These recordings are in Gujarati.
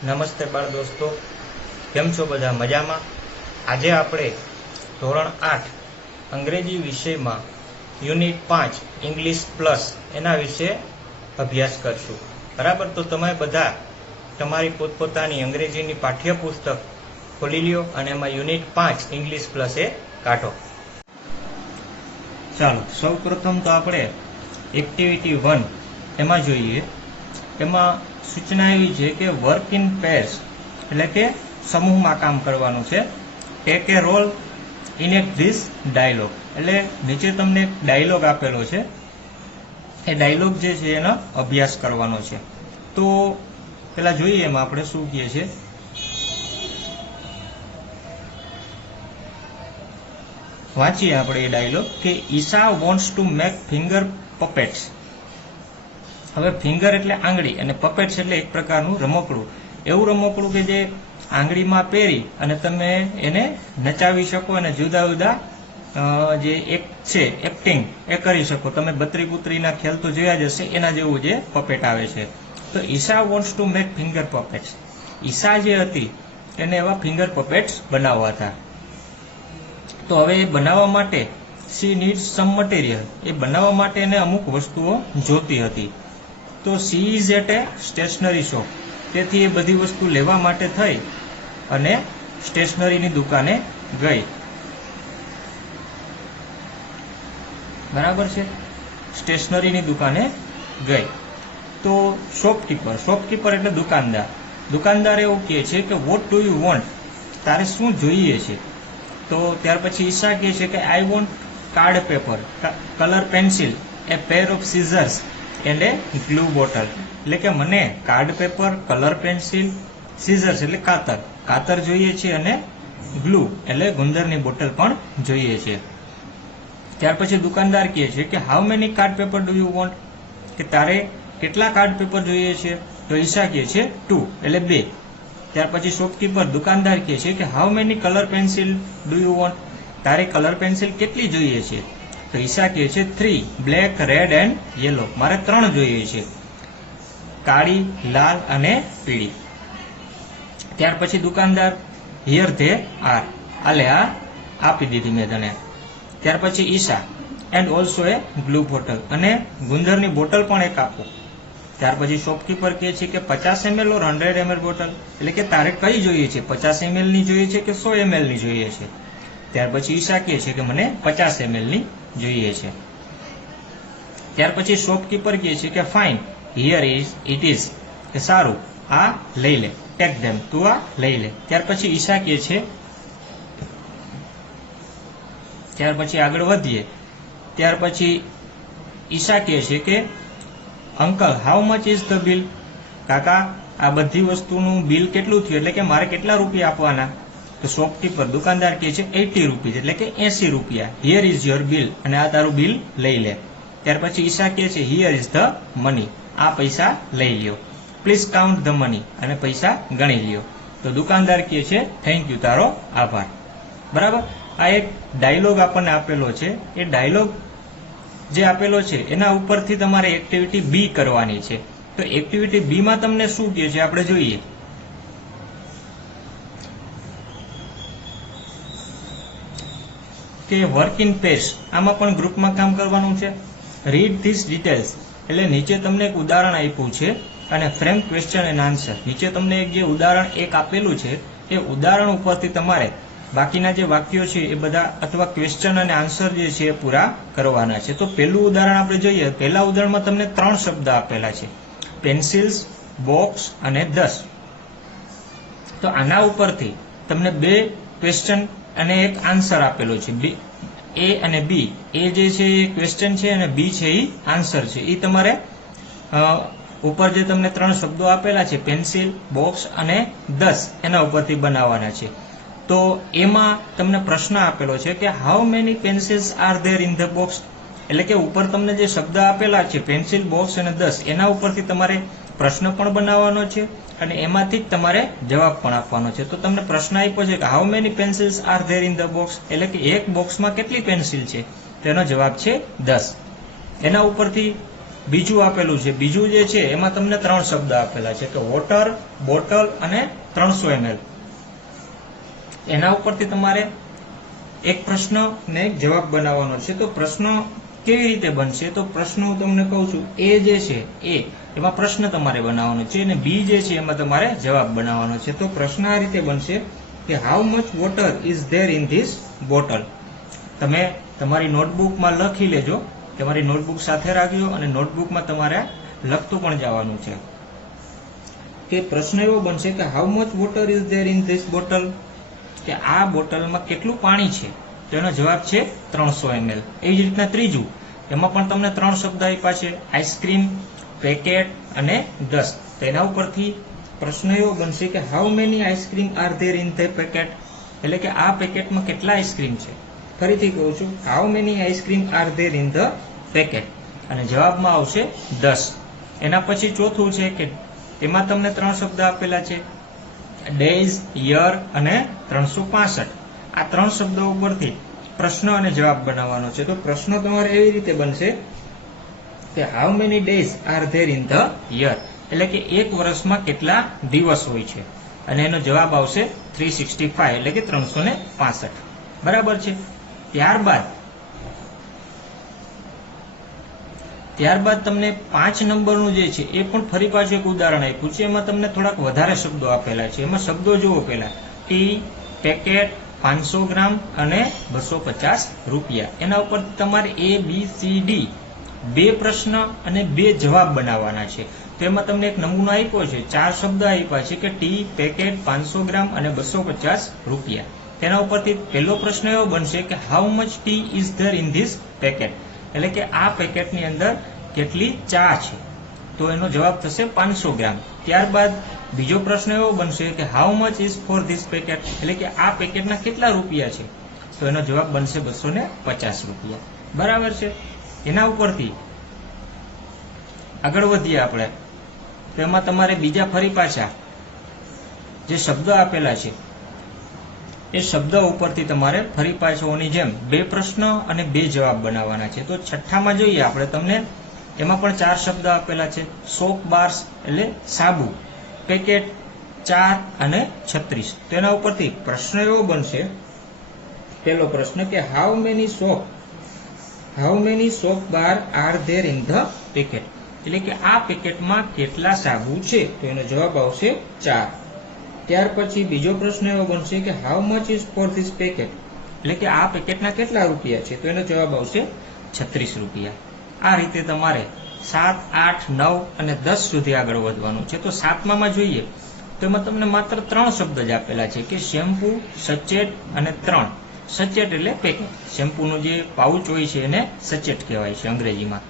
નમસ્તે બાળ દોસ્તો, કેમ છો બધા? મજામાં? આજે આપણે ધોરણ 8 અંગ્રેજી વિષયમાં યુનિટ 5 ઇંગ્લિશ પ્લસ એના વિશે અભ્યાસ કરશું. બરાબર? તો તમે બધા તમારી પોતપોતાની અંગ્રેજીની પાઠ્યપુસ્તક ખોલી લ્યો અને એમાં યુનિટ 5 ઇંગ્લિશ પ્લસ એ કાઢો. ચાલો, સૌ પ્રથમ તો આપણે એક્ટિવિટી 1 એમાં જોઈએ. એમાં સૂચના એવી છે કે વર્ક ઇન પેર્સ એટલે કે સમૂહમાં કામ કરવાનું છે. Take a role enact this dialogue એટલે નીચે તમને એક ડાયલોગ આપેલો છે. એ ડાયલોગ જે છે એનો અભ્યાસ કરવાનો છે. તો પેલા જોઈએ એમાં આપણે શું કહે છે. વાંચીએ આપણે એ ડાયલોગ કે Isha wants to make finger puppets. હવે ફિંગર એટલે આંગળી અને પપેટ્સ એટલે એક પ્રકારનું રમકડું. એવું રમકડું કે જે આંગળીમાં પહેરી અને તમે એને નચાવી શકો અને જુદા જુદા જે એક છે એક્ટિંગ એ કરી શકો. તમે બત્રી પુત્રીના ખેલ તો જોયા જ હશે, એના જેવું જે પપેટ આવે છે. તો Isha wants to make finger puppets. Isha જે હતી એને એવા ફિંગર પપેટ્સ બનાવવા હતા. તો હવે એ બનાવવા માટે શી નીડ્સ સમ મટીરિયલ, એ બનાવવા માટે એને અમુક વસ્તુઓ જોતી હતી. તો she is at a stationery shop, તેથી એ બધી વસ્તુ લેવા માટે થઈ અને સ્ટેશનરીની દુકાને ગઈ. બરાબર છે? સ્ટેશનરીની દુકાને ગઈ. તો શોપકીપર એટલે દુકાનદાર. દુકાનદાર એવું કહે છે કે વોટ ડુ યુ વોન્ટ, તારે શું જોઈએ છે? તો ત્યાર પછી ઈશા કહે છે કે I want card paper, colour pencil, A pair of scissors and A glue bottle. એટલે કે મને card paper, colour pencil, scissors એટલે કાતર જોઈએ છે અને ગ્લુ એટલે ગુંદરની બોટલ પણ જોઈએ છે. ત્યાર પછી દુકાનદાર કહે છે કે how many card paper do you want, કે તારે કેટલા કાર્ડ પેપર જોઈએ છે? તો ઈશા કહે છે 2 એટલે 2. ત્યાર પછી શોપકીપર દુકાનદાર કહે છે કે how many colour pencil do you want, તારે કલર પેન્સિલ કેટલી જોઈએ છે? તો ઈશા કહે છે 3 બ્લેક, રેડ એન્ડ યેલો, મારે 3 જોઈએ છે, કાળી, લાલ અને પીળી. ત્યાર પછી દુકાનદાર હિયર ધે આર, આલે આ આપી દીધી મેં તને. ત્યાર પછી Isha and also a glue bottle, અને ગુંદરની બોટલ પણ એક આપો. ત્યાર પછી શોપકીપર કહે છે કે 50 ml ઓર 100 ml બોટલ, એટલે કે તારે કઈ જોઈએ છે, 50 ml ની જોઈએ છે કે 100 ml ની જોઈએ છે? ત્યાર પછી ઈશા કહે છે કે મને 50 ml ની જોઈએ છે. ત્યાર પછી શોપકીપર કહે છે કે ફાઇન, હિયર ઇટ ઇઝ, કે સારું આ લઈ લે, ટેક ધેમ, તું આ લઈ લે. ત્યાર પછી ઈશા કહે છે, ત્યાર પછી આગળ વધીએ. ત્યાર પછી ઈશા કહે છે કે uncle how much is the bill, કાકા આ બધી વસ્તુનું બિલ કેટલું થયું, એટલે કે મારે કેટલા રૂપિયા આપવાના? તો શોપકીપર દુકાનદાર કહે છે 80 રૂપીઝ, એટલે કે 80 રૂપિયા. હિયર ઇઝ યોર બિલ, અને આ તારું બિલ લઈ લે. ત્યાર પછી ઈશા કહે છે હિયર ઇઝ ધ મની, આ પૈસા લઈ લ્યો. પ્લીઝ કાઉન્ટ ધ મની, અને પૈસા ગણી લ્યો. તો દુકાનદાર કહે છે થેન્ક યુ, તારો આભાર. બરાબર? આ એક ડાયલોગ આપણને આપેલો છે. એ ડાયલોગ જે આપેલો છે એના ઉપરથી તમારે એક્ટિવિટી બી કરવાની છે. તો એક્ટિવિટી બી માં તમને શું કહે છે આપણે જોઈએ. કે વર્ક ઇન પેર્સ, આમાં પણ ગ્રુપમાં કામ કરવાનું છે. રીડ ધીસ ડિટેલ્સ, એટલે નીચે તમને એક ઉદાહરણ આપ્યું છે અને ફ્રેમ ક્વેશ્ચન એન્ડ આન્સર. નીચે તમને એક જે ઉદાહરણ એક આપેલું છે એ ઉદાહરણ ઉપરથી તમારે બાકીના જે વાક્યો છે એ બધા અથવા ક્વેશ્ચન અને આન્સર જે છે એ પૂરા કરવાના છે. તો પહેલું ઉદાહરણ આપણે જોઈએ. પહેલા ઉદાહરણમાં તમને 3 શબ્દ આપેલા છે, પેન્સિલ્સ, બોક્સ અને 10. તો આના ઉપરથી તમને 2 ક્વેશ્ચન અને એક આન્સર આપેલો છે. એ અને બી, એ જે છે એ ક્વેશ્ચન છે અને બી છે એ આન્સર છે. એ તમારે ઉપર જે તમને 3 શબ્દો આપેલા છે પેન્સિલ, બોક્સ અને 10, એના ઉપરથી બનાવવાના છે. તો એમાં તમને પ્રશ્ન આપેલો છે કે how many pencils R there in the box, એટલે કે ઉપર તમને જે શબ્દ આપેલા છે પેન્સિલ, બોક્સ અને 10, એના ઉપરથી તમારે પ્રશ્ન પણ બનાવવાનો છે અને એમાંથી જ તમારે જવાબ પણ આપવાનો છે. તો તમને પ્રશ્ન આપ્યો છે કે how many pencils R there in the box, એટલે કે એક બોક્સમાં કેટલી પેન્સિલ છે? તેનો જવાબ છે 10. એના ઉપરથી બીજું આપેલું છે, બીજું જે છે એમાં તમને 3 શબ્દ આપેલા છે કે વોટર, બોટલ અને 300 ml. એના ઉપરથી તમારે એક પ્રશ્ન ને એક જવાબ બનાવવાનો છે. તો પ્રશ્ન કેવી રીતે બનશે? તો પ્રશ્ન હું તમને કહું છું. એ જે છે એમાં પ્રશ્ન તમારે બનાવવાનો છે અને બી જે છે એમાં તમારે જવાબ બનાવવાનો છે. તો પ્રશ્ન આ રીતે બનશે કે how much water is there in this bottle. તમે તમારી નોટબુકમાં લખી લેજો, તમારી નોટબુક સાથે રાખજો અને નોટબુકમાં તમારે લખતું પણ જવાનું છે. કે પ્રશ્ન એવો બનશે કે how much water is there in this bottle, કે આ બોટલમાં કેટલું પાણી છે? તો એનો જવાબ છે 300 ml. એવી જ રીતના ત્રીજું, એમાં પણ તમને 3 શબ્દ આપ્યા છે, આઈસ્ક્રીમ, પેકેટ અને ડસ્ટ. તો એના ઉપરથી પ્રશ્ન એવો બનશે કે how many ice cream R there in the packet, એટલે કે આ પેકેટમાં કેટલા આઈસ્ક્રીમ છે? ફરીથી કહું છું, how many ice cream R there in the packet, અને જવાબમાં આવશે 10. એના પછી ચોથું છે કે તેમાં તમને 3 શબ્દ આપેલા છે, ડેઝ, યર અને 365. આ 3 શબ્દો ઉપરથી પ્રશ્ન અને જવાબ બનાવવાનો છે. તો પ્રશ્ન તમારે એવી રીતે બનશે કે how many days R there in the year, એટલે કે એક વર્ષમાં કેટલા દિવસ હોય છે, અને એનો જવાબ આવશે 365, એટલે કે 365. બરાબર છે. ત્યારબાદ તમને 5 નંબરનું જે છે એ પણ ફરી પાછું એક ઉદાહરણ આપ્યું છે. એમાં તમને થોડાક વધારે શબ્દો આપેલા છે. એમાં શબ્દો જુઓ પહેલા, ટી, પેકેટ, 500 ગ્રામ અને 250 રૂપિયા. એના ઉપર તમારે A, B, C, D 2 પ્રશ્ન અને 2 જવાબ બનાવવાના છે. તો એમાં તમને એક નમૂનો આપ્યો છે, 4 શબ્દ આપ્યા છે કે ટી, પેકેટ, 500 ગ્રામ અને 250 રૂપિયા. તેના ઉપરથી પહેલો પ્રશ્ન એવો બનશે કે how much T is there in this packet, એટલે કે આ પેકેટની અંદર કેટલી ચા છે? તો એનો જવાબ થશે 500 ગ્રામ. ત્યારબાદ બીજો પ્રશ્ન એવો બનશે કે how much is for this packet, એટલે કે આ પેકેટના કેટલા રૂપિયા છે? તો એનો જવાબ બનશે 250 રૂપિયા. બરાબર છે. એના ઉપરથી આગળ વધીએ આપણે. તેમાં તમારે બીજા ફરી પાછા જે શબ્દ આપેલા છે એ શબ્દ ઉપરથી તમારે ફરી પાછોની જેમ 2 પ્રશ્ન અને 2 જવાબ બનાવવાના છે. તો છઠ્ઠામાં જોઈએ આપણે, તમને એમાં પણ 4 શબ્દ આપેલા છે, સોપ બાર્સ એટલે સાબુ, પેકેટ, 4 અને 36. તો એના ઉપરથી પ્રશ્ન એવો બનશે, પહેલો પ્રશ્ન કે how many soap bar are there in the packet, એટલે કે આ પેકેટમાં કેટલા સાબુ છે? તો એનો જવાબ આવશે 4. ત્યાર પછી બીજો પ્રશ્ન એવો બનશે કે how much is for this packet, એટલે કે આ પેકેટના કેટલા રૂપિયા છે? તો એનો જવાબ આવશે 36 રૂપિયા. આ રીતે તમારે 7, 8, 9 અને 10 સુધી આગળ વધવાનું છે. તો 7માં જોઈએ તો એમાં તમને માત્ર 3 શબ્દ જ આપેલા છે કે શેમ્પુ, સચેટ અને 3. સચેટ એટલે પેકેટ, શેમ્પુનું જે પાઉચ હોય છે એને સચેટ કહેવાય છે અંગ્રેજીમાં.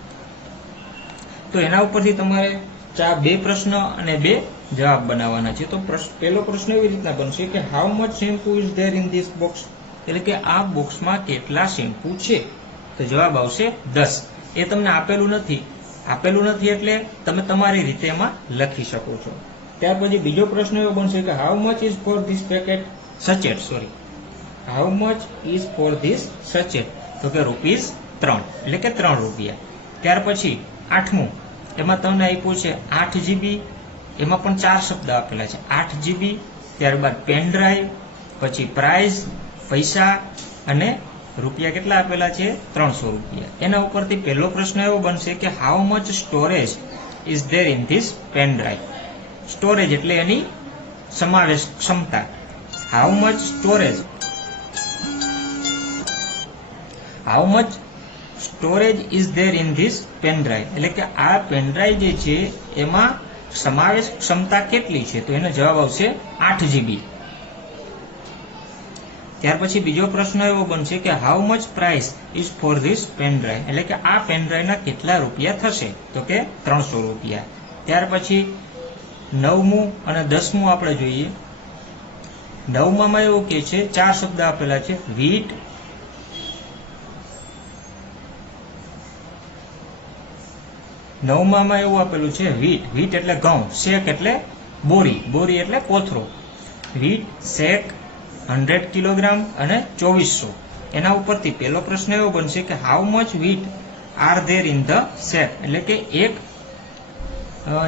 તો એના ઉપરથી તમારે 2 પ્રશ્ન અને 2 જવાબ બનાવવાના છે. તો પહેલો પ્રશ્ન એવી રીતના બનશે કે how much shampoo is there in this box, એટલે કે આ બોક્સમાં કેટલા શેમ્પુ છે? તો જવાબ આવશે 10. એ તમને આપેલું નથી એટલે તમે તમારી રીતે એમાં લખી શકો છો. ત્યાર પછી બીજો પ્રશ્ન એવો બનશે કે how much is for this packet sachet, how much is for this sachet, તો કે રૂપીસ 3, એટલે કે 3 રૂપિયા. ત્યાર પછી 8મું, એમાં તમને આપ્યું છે 8 GB, એમાં પણ 4 શબ્દ આપેલા છે, 8 GB. ત્યારબાદ પેન ડ્રાઈવ, પછી પ્રાઇસ, પૈસા અને રૂપિયા કેટલા આપેલા છે? 300 રૂપિયા. એના ઉપરથી પહેલો પ્રશ્ન એવો બનશે કે how much storage is there in this pen drive. Storage એટલે એની સમાવેશ ક્ષમતા. How much storage is there in this pen drive, એટલે કે આ પેન ડ્રાઈવ જે છે એમાં સમાવેશ ક્ષમતા કેટલી છે? તો એનો જવાબ આવશે 8 GB. ત્યાર પછી બીજો પ્રશ્ન એવો બનશે કે how much price is for this pen drive, એટલે કે આ પેન ડ્રાઈવના કેટલા રૂપિયા થશે? તો કે 300 રૂપિયા. ત્યાર પછી 9મું અને 10મું આપણે જોઈએ. 9માં એવું કે છે 4 શબ્દ આપેલા છે, વીટ, નવમામાં એવું આપેલું છે વીટ એટલે ઘઉં, શેક એટલે બોરી એટલે કોથરો. વીટ, શેક 100 કિલોગ્રામ અને 2400. એના ઉપરથી પહેલો પ્રશ્ન એવો બનશે કે how much wheat are there in the sack, એટલે કે એક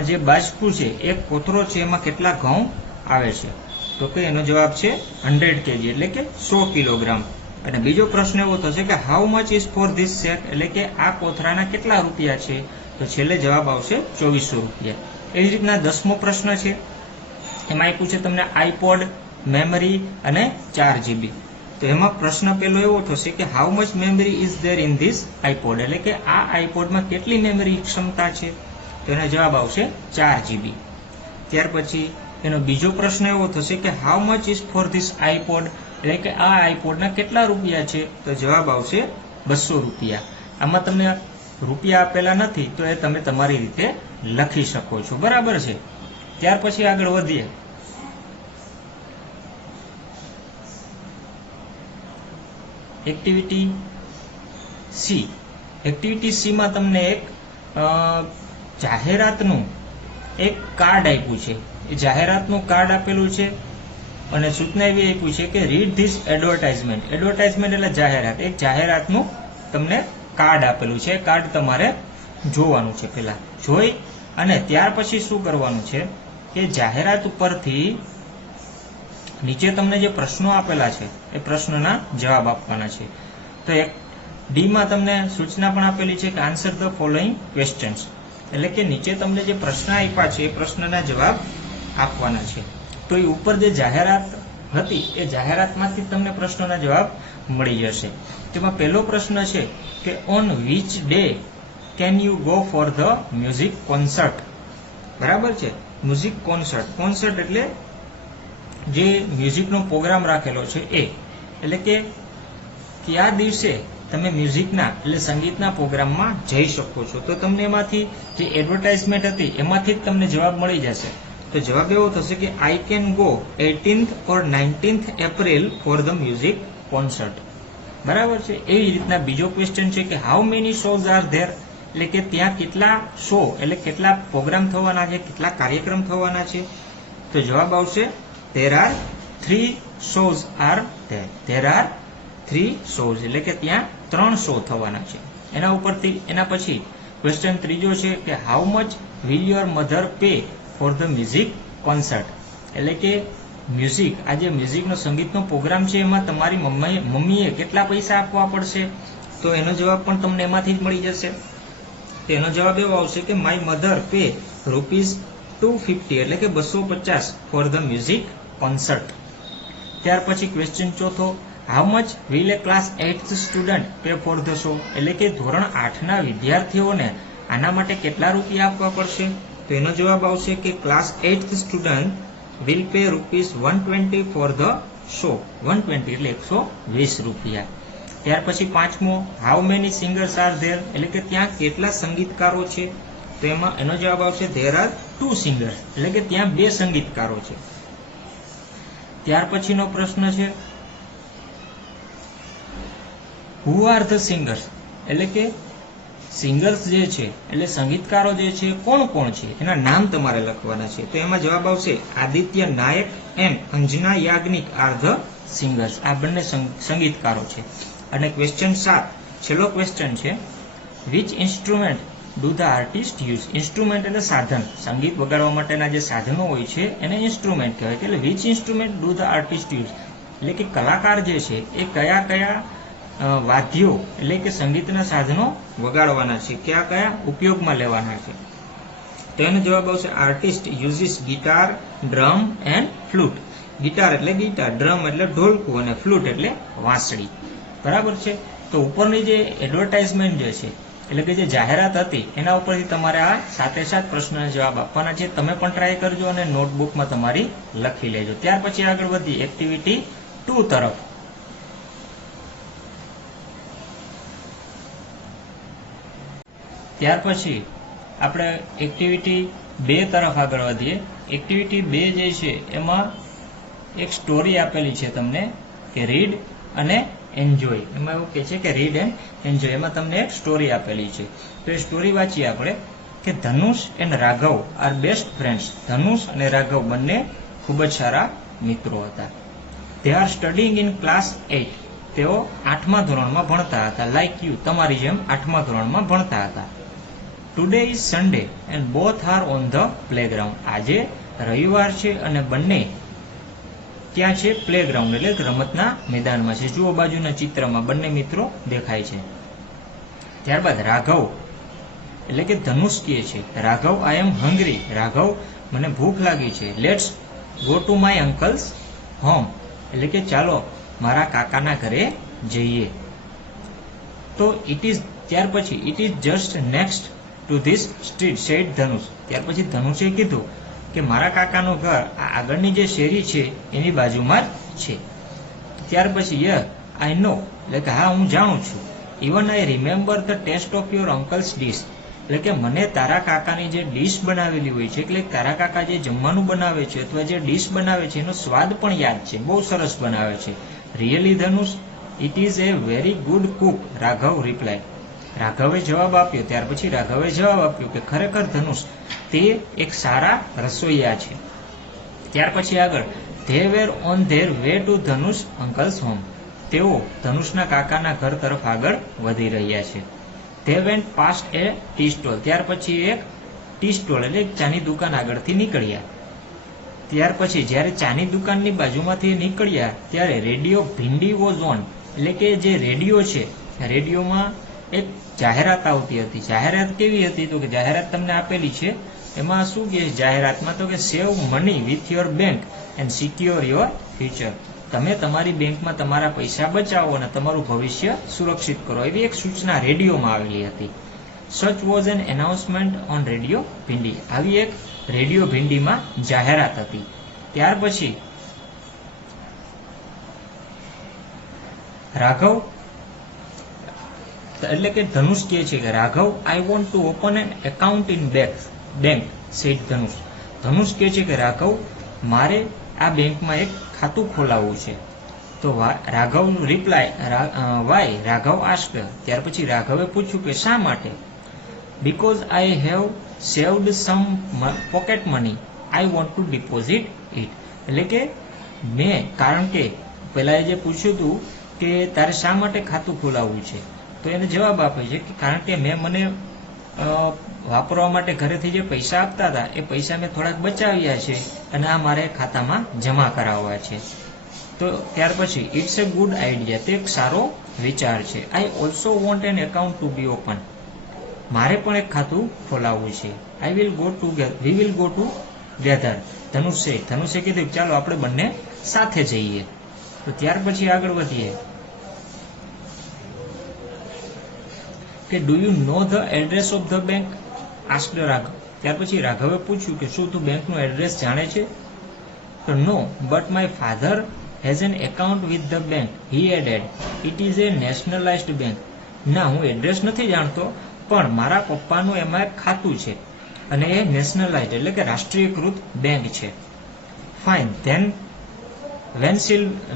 જે બાજકું છે, એક કોથળો છે, એમાં કેટલા ઘઉં આવે છે? તો કે એનો જવાબ છે 100 kg, એટલે કે 100 કિલોગ્રામ. અને બીજો પ્રશ્ન એવો થશે કે how much is for this sack, એટલે કે આ કોથળાના કેટલા રૂપિયા છે? તો છેલ્લે જવાબ આવશે 2400 રૂપિયા. એ જ રીતના 10મો પ્રશ્ન છે, એમાં આપ્યું છે તમને આઈપોડ, મેમરી અને 4 GB. તો એમાં પ્રશ્ન પહેલો એવો થશે કે how much memory is there in this iPod, એટલે કે આ આઈપોડમાં કેટલી મેમરી ક્ષમતા છે? તો એનો જવાબ આવશે 4 GB. ત્યાર પછી એનો બીજો પ્રશ્ન એવો થશે કે how much is for this iPod, એટલે કે આ આઈપોડના કેટલા રૂપિયા છે? તો જવાબ આવશે 200 રૂપિયા. આમાં તમને રૂપિયા આપેલા નથી, તો એ તમે તમારી રીતે લખી શકો છો. બરાબર છે. ત્યાર પછી આગળ વધીએ. Activity C. એક્ટિવિટી સી માં તમને એક જાહેરાતનું એક કાર્ડ આપ્યું છે. એ જાહેરાતનું કાર્ડ આપેલું છે અને સૂચના એવી આપી છે કે રીડ ધીસ એડવર્ટાઇઝમેન્ટ. એડવર્ટાઇઝમેન્ટ એટલે જાહેરાત. એક જાહેરાતનું તમને કાર્ડ આપેલું છે. કાર્ડ તમારે જોવાનું છે. પહેલા જોઈ અને ત્યાર પછી શું કરવાનું છે કે જાહેરાત ઉપરથી નીચે તમને જે પ્રશ્નો આપેલા છે એ પ્રશ્નોના જવાબ આપવાના છે. તો એક ડી માં તમને સૂચના પણ આપેલી છે કે આન્સર ધ ફોલોઈંગ ક્વેશ્ચન્સ, એટલે કે નીચે તમને જે પ્રશ્ન આપ્યા છે એ પ્રશ્નના જવાબ આપવાના છે. તો એ ઉપર જે જાહેરાત હતી એ જાહેરાતમાંથી તમને પ્રશ્નોના જવાબ મળી જશે. તેમાં પહેલો પ્રશ્ન છે કે on which day can you go for the music concert. બરાબર છે. Music concert. કોન્સર્ટ એટલે જે મ્યુઝિકનો પ્રોગ્રામ રાખેલો છે એ, એટલે કે કયા દિવસે તમે મ્યુઝિકના એટલે સંગીતના પ્રોગ્રામમાં જઈ શકો છો. તો તમને એમાંથી જે એડવર્ટાઇઝમેન્ટ હતી એમાંથી જ તમને જવાબ મળી જશે. તો જવાબ એવો થશે કે I can go 18th or 19th April for the music concert. બરાબર છે. એવી રીતના બીજો ક્વેશ્ચન છે કે how many shows are there, એટલે કે ત્યાં કેટલા શો એટલે કેટલા પ્રોગ્રામ થવાના છે, કેટલા કાર્યક્રમ થવાના છે? તો જવાબ આવશે there are 3 shows are there. There are 3 shows, એટલે કે ત્યાં 3 શો થવાના છે. એના ઉપરથી એના પછી ક્વેશ્ચન ત્રીજો છે કે how much will your mother pay for the music concert, એટલે કે મ્યુઝિક આ જે મ્યુઝિકનો સંગીતનો પ્રોગ્રામ છે એમાં તમારી મમ્મીએ કેટલા પૈસા આપવા પડશે? તો એનો જવાબ પણ તમને એમાંથી જ મળી જશે. તેનો જવાબ એવો આવશે કે માય મધર પે ₹250, એટલે કે 250 ફોર ધ મ્યુઝિક કોન્સર્ટ. ત્યાર પછી ક્વેશ્ચન ચોથો how much will A class 8th student pay for the show, એટલે કે ધોરણ 8ના વિદ્યાર્થીઓને આના માટે કેટલા રૂપિયા આપવા પડશે? તો એનો જવાબ આવશે કે class 8th student will pay ₹120 for the show. 120 એટલે 120 રૂપિયા. ત્યાર પછી પાંચમો how many singers are there, એટલે કે ત્યાં કેટલા સંગીતકારો છે? તો એમાં એનો જવાબ આવશે ધેર આર 2 સિંગર્સ, એટલે કે ત્યાં 2 સંગીતકારો છે. ત્યાર પછીનો પ્રશ્ન છે હુ આર ધ સિંગર્સ, એટલે કે સિંગર્સ જે છે એટલે સંગીતકારો જે છે કોણ કોણ છે એના નામ તમારે લખવાના છે. તો એમાં જવાબ આવશે Aditya Nayak and Anjana Yagnik are the singers. આ બંને સંગીતકારો છે. અને ક્વેશ્ચન 7 છેલ્લો ક્વેશ્ચન છે which instrument do the artist use. Instrument એટલે સાધન. સંગીત વગાડવા માટેના જે સાધનો હોય છે એને ઇન્સ્ટ્રુમેન્ટ કહેવાય. એટલે which instrument do the artist use, એટલે કે કલાકાર જે છે એ કયા કયા વાદ્યો એટલે કે સંગીતના સાધનો વગાડવાના છે, કયા કયા ઉપયોગમાં લેવાના છે. તો એનો જવાબ આવશે artist uses guitar, drum and flute. Guitar એટલે ગિટાર, ડ્રમ એટલે ઢોલકું અને ફ્લૂટ એટલે વાંસળી. બરાબર છે. તો ઉપરની જે એડવર્ટાઇઝમેન્ટ જે છે એટલે કે જે જાહેરાત હતી એના ઉપરથી તમારે આ 7 પ્રશ્નોના જવાબ આપવાના છે. તમે પણ ટ્રાય કરજો અને નોટબુકમાં તમારી લખી લેજો. ત્યાર પછી આગળ વધી એક્ટિવિટી 2 તરફ. ત્યાર પછી આપણે એક્ટિવિટી 2 તરફ આગળ વધીએ. એક્ટિવિટી 2 જે છે એમાં એક સ્ટોરી આપેલી છે તમને કે રીડ અને એન્જોય. એમાં એવું કહે છે કે રીડ એન્ડ એન્જોય. એમાં તમને એક સ્ટોરી આપેલી છે. તો એ સ્ટોરી વાંચીએ આપણે કે Dhanush and Raghav are best friends. Dhanush અને રાઘવ બંને ખૂબ જ સારા મિત્રો હતા. They are studying in class 8. તેઓ 8મા ધોરણમાં ભણતા હતા. લાઈક યુ, તમારી જેમ 8મા ધોરણમાં ભણતા હતા. Today is Sunday and both are on the playground. આજે રવિવાર છે અને બંને ત્યાં છે પ્લેગ્રાઉન્ડ એટલે રમતના મેદાનમાં છે. જુઓ બાજુના ચિત્રમાં બંને મિત્રો દેખાય છે. ત્યારબાદ રાઘવ એટલે કે ધનુષ કહે છે, રાઘવ આઈ એમ હંગ્રી. રાઘવ, મને ભૂખ લાગી છે. Let's go to my uncle's home એટલે કે ચાલો મારા કાકાના ઘરે જઈએ. તો ઇટ ઇઝ, ત્યાર પછી it is just next to this street said Dhanush. ત્યાર પછી ધનુષે કીધું કે મારા કાકાનું ઘર આ આગળની જે શેરી છે એની બાજુમાં જ છે. ત્યાર પછી યે આઈ નો એટલે કે હા હું જાણું છું. Even I remember the taste of your uncle's dish એટલે કે મને તારા કાકાની જે ડીશ બનાવેલી હોય છે, એટલે તારા કાકા જે જમવાનું બનાવે છે અથવા જે ડીશ બનાવે છે એનો સ્વાદ પણ યાદ છે. બહુ સરસ બનાવે છે. Really Dhanush, it is a very good cook, Raghav reply. રાઘવે જવાબ આપ્યો. ત્યાર પછી રાઘવે જવાબ આપ્યો કે ખરેખર ધનુષ તે એક સારા રસોઈયા છે. ત્યાર પછી આગળ they were on their way to Dhanush uncle's home. તેઓ ધનુષના કાકાના ઘર તરફ આગળ વધી રહ્યા છે. They went past a tea stall. ત્યાર પછી એક ટી સ્ટોલ એટલે ચાની દુકાન આગળથી નીકળ્યા. ત્યાર પછી જ્યારે ચાની દુકાનની બાજુમાંથી નીકળ્યા ત્યારે રેડિયો ભીંડી વોઝ ઓન એટલે કે જે રેડિયો છે, રેડિયોમાં એક જાહેરાત આવતી હતી. જાહેરાત કેવી હતી? તો કે જાહેરાત તમને આપેલી છે. એમાં શું કહે જાહેરાતમાં? તો કે save money with your bank and secure your future. તમે તમારી બેંકમાં તમારા પૈસા બચાવો અને તમારું ભવિષ્ય સુરક્ષિત કરો, એવી એક સૂચના રેડિયોમાં આવેલી હતી. Such was an announcement on radio ભીંડી. આવી એક રેડિયો ભીંડીમાં જાહેરાત હતી. ત્યાર પછી રાઘવ એટલે કે ધનુષ કહે છે કે Raghav I want to open an account in bank said Dhanush. Dhanush કહે છે કે રાઘવ મારે આ બેંકમાં એક ખાતું ખોલાવવું છે. તો Raghav reply why Raghav ask. ત્યાર પછી રાઘવે પૂછ્યું કે શા માટે? Because I have saved some pocket money I want to deposit it. એટલે કે મેં, કારણ કે પહેલા જે પૂછ્યું હતું કે તારે શા માટે ખાતું ખોલાવવું છે, તો એને જવાબ આપે છે કે કારણ કે મને વાપરવા માટે ઘરેથી જે પૈસા આપતા હતા એ પૈસા મેં થોડાક બચાવ્યા છે અને આ મારે ખાતામાં જમા કરાવવા છે. તો ત્યાર પછી ઇટ્સ એ ગુડ આઈડિયા. તે એક સારો વિચાર છે. I also want an account to be open. મારે પણ એક ખાતું ખોલાવવું છે. We will go together. ધનુષે કીધું ચાલો આપણે બંને સાથે જઈએ. તો ત્યાર પછી આગળ વધીએ કે do you no the address of the bank asked Raghav. ત્યાર પછી રાઘવે પૂછ્યું કે શું તું બેંકનું એડ્રેસ જાણે છે? તો no, but my father has an account with the bank he added. It is a nationalised bank. ના, હું એડ્રેસ નથી જાણતો, પણ મારા પપ્પાનું એમાં એક ખાતું છે અને એ નેશનલાઇઝ્ડ એટલે કે રાષ્ટ્રીયકૃત બેંક છે. Fine, then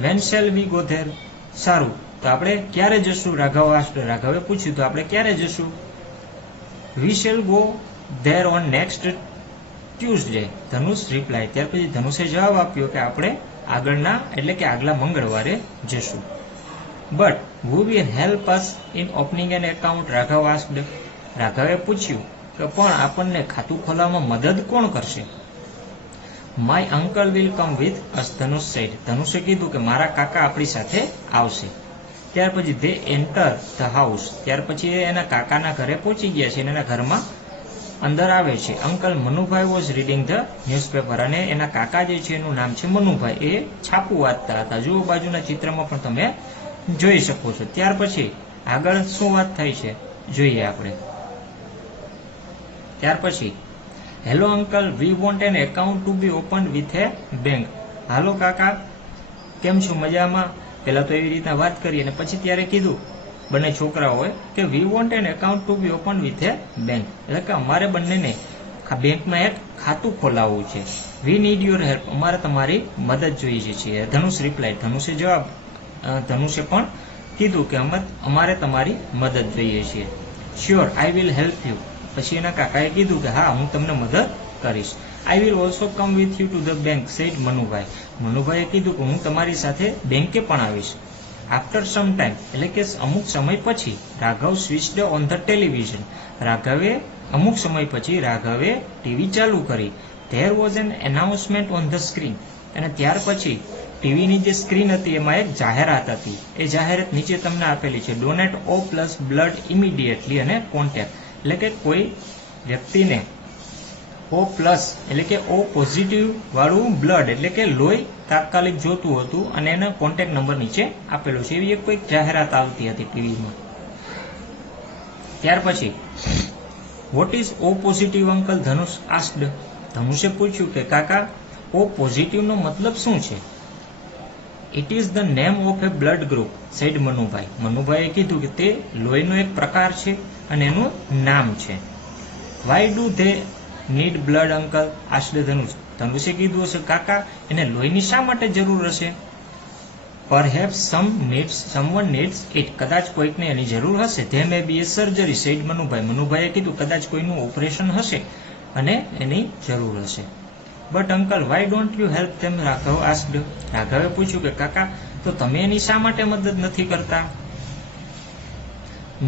when shall we go there. સારું, તો આપણે ક્યારે જશું? રાઘવે પૂછ્યું તો આપણે ક્યારે જશું? We shall go there on next Tuesday. Dhanush reply. ત્યાર પછી ધનુષે જવાબ આપ્યો કે આપણે આગલા મંગળવારે જશું. But who will help us in opening an account? Raghav asked. રાઘવે પૂછ્યું કે પણ આપણને ખાતું ખોલવામાં મદદ કોણ કરશે? My uncle will come with us, Dhanush said. ધનુષે કીધું કે મારા કાકા આપણી સાથે આવશે. ત્યાર પછી ધે એન્ટર ધ હાઉસ. ત્યાર પછી એના કાકાના ઘરે પહોંચી ગયા છે અને એના ઘરમાં અંદર આવે છે. Uncle Manubhai was reading the newspaper. અને એના કાકા જે છે એનું નામ છે મનુભાઈ. એ છાપું વાંચતા હતા. જુઓ બાજુના ચિત્રમાં પણ તમે જોઈ શકો છો. ત્યાર પછી આગળ શું વાત થાય છે જોઈએ આપણે. ત્યાર પછી hello uncle, we want an account to be open with a bank. હાલો કાકા, કેમ છો? મજામાં? પહેલા તો એવી રીતના વાત કરી અને પછી ત્યારે કીધું બંને છોકરાઓએ કે we want an account to be open with a bank. એટલે કે અમારે બંનેને બેંકમાં એક ખાતું ખોલાવવું છે. We need your help. અમારે તમારી મદદ જોઈએ છે. ધનુષ રિપ્લાય. ધનુષે પણ કીધું કે અમારે તમારી મદદ જોઈએ છે. Sure, I will help you. પછી એના કાકાએ કીધું કે હા, હું તમને મદદ કરીશ. I will also come with you to the bank said Manubhai. મનુભાઈએ કીધું કે હું તમારી સાથે બેંકે પણ આવીશ. આફ્ટર સમ ટાઈમ એટલે કે અમુક સમય પછી Raghav switched on the television. અમુક સમય પછી રાઘવે ટીવી ચાલુ કરી. There was an announcement on the screen. અને ત્યાર પછી ટીવીની જે સ્ક્રીન હતી એમાં એક જાહેરાત હતી. એ જાહેરાત નીચે તમને આપેલી છે. ડોનેટ O+ બ્લડ ઇમિડિયેટલી અને કોન્ટેક્ટ. એટલે કે કોઈ વ્યક્તિને O+ એટલે કે O પોઝિટિવ વાળું બ્લડ એટલે કે લોહી તાત્કાલિક જોતું હતું અને એનો કોન્ટેક્ટ નંબર નીચે આપેલો છે. એવી એક કોઈ જાહેરાત આવતી હતી ટીવીમાં. ત્યાર પછી what is O positive uncle Dhanush asked. ધનુષે પૂછ્યું કે કાકા O પોઝિટિવનો મતલબ શું છે? It is the name of a blood group said Manubhai. મનુભાઈએ કીધું કે તે લોહીનો એક પ્રકાર છે અને એનું નામ છે. Why do they need blood uncle asked Dhanush. ધનુષે કીધું હશે કાકા એને લોહીની શા માટે જરૂર હશે? Perhaps someone needs it. કદાચ કોઈકને એની જરૂર હશે. They may be a surgery said Manubhai. મનુભાઈએ કીધું કદાચ કોઈનું ઓપરેશન હશે અને એની જરૂર હશે. But uncle why don't you help them Raghav asked. રાઘવે પૂછ્યું કે કાકા તો તમે એની શા માટે મદદ નથી કરતા?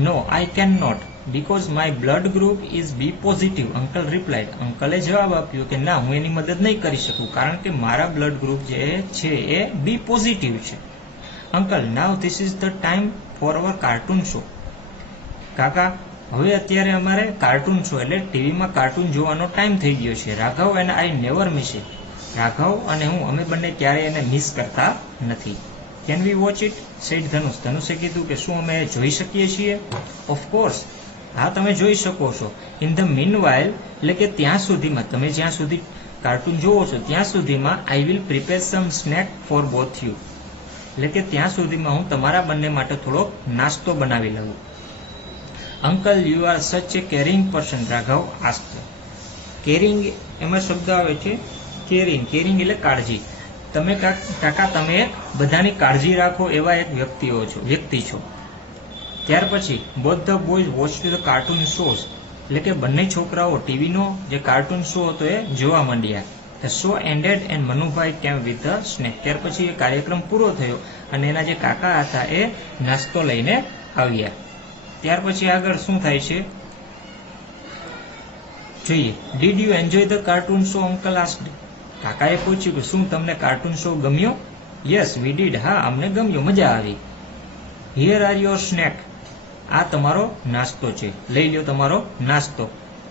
No I can not because my blood group is B positive uncle replied. અંકલે જવાબ આપ્યો કે ના હું એની મદદ નહીં કરી શકું કારણ કે મારા બ્લડ ગ્રુપ જે છે એ B પોઝિટિવ છે. Uncle now this is the time for our cartoon show. કાકા હવે અત્યારે અમારે કાર્ટૂન શો એટલે ટીવીમાં કાર્ટૂન જોવાનો ટાઈમ થઈ ગયો છે. Raghav and I never miss it. Raghav અને હું અમે બંને ક્યારેય એને મિસ કરતા નથી. Can we watch it said Dhanush. ધનુષે કીધું કે શું અમે જોઈ શકીએ છીએ? ઓફકોર્સ હા તમે જોઈ શકો છો. ઇન ધ મીન વાઇલ એટલે કે ત્યાં સુધીમાં તમે જ્યાં સુધી કાર્ટૂન જોવો છો ત્યાં સુધીમાં I will prepare some snack for both you. એટલે કે ત્યાં સુધીમાં હું તમારા બંને માટે થોડો નાસ્તો બનાવી લઉં. Uncle you are such a caring person Raghav asked. Caring એમાં શબ્દ આવે છે કેરિંગ. કેરિંગ એટલે કાળજી. તમે કાકા તમે બધાની કાળજી રાખો એવા એક વ્યક્તિ છો. ત્યાર પછી both the boys watched the cartoon shows. એટલે કે બંને છોકરાઓ ટીવીનો જે કાર્ટૂન શો હતો એ જોવા માંડ્યા. The show ended and Manubhai કેમ વિથ ધ સ્નેક. ત્યાર પછી એ કાર્યક્રમ પૂરો થયો અને એના જે કાકા હતા એ નાસ્તો લઈને આવ્યા. ત્યાર પછી આગળ શું થાય છે જોઈએ. Did you enjoy the cartoon show uncle asked. કાકાએ પૂછ્યું કે શું તમને કાર્ટૂન શો ગમ્યો? Yes we did. હા અમને ગમ્યો, મજા આવી. Here are your snack. આ તમારો નાસ્તો છે, લઈ લ્યો તમારો નાસ્તો.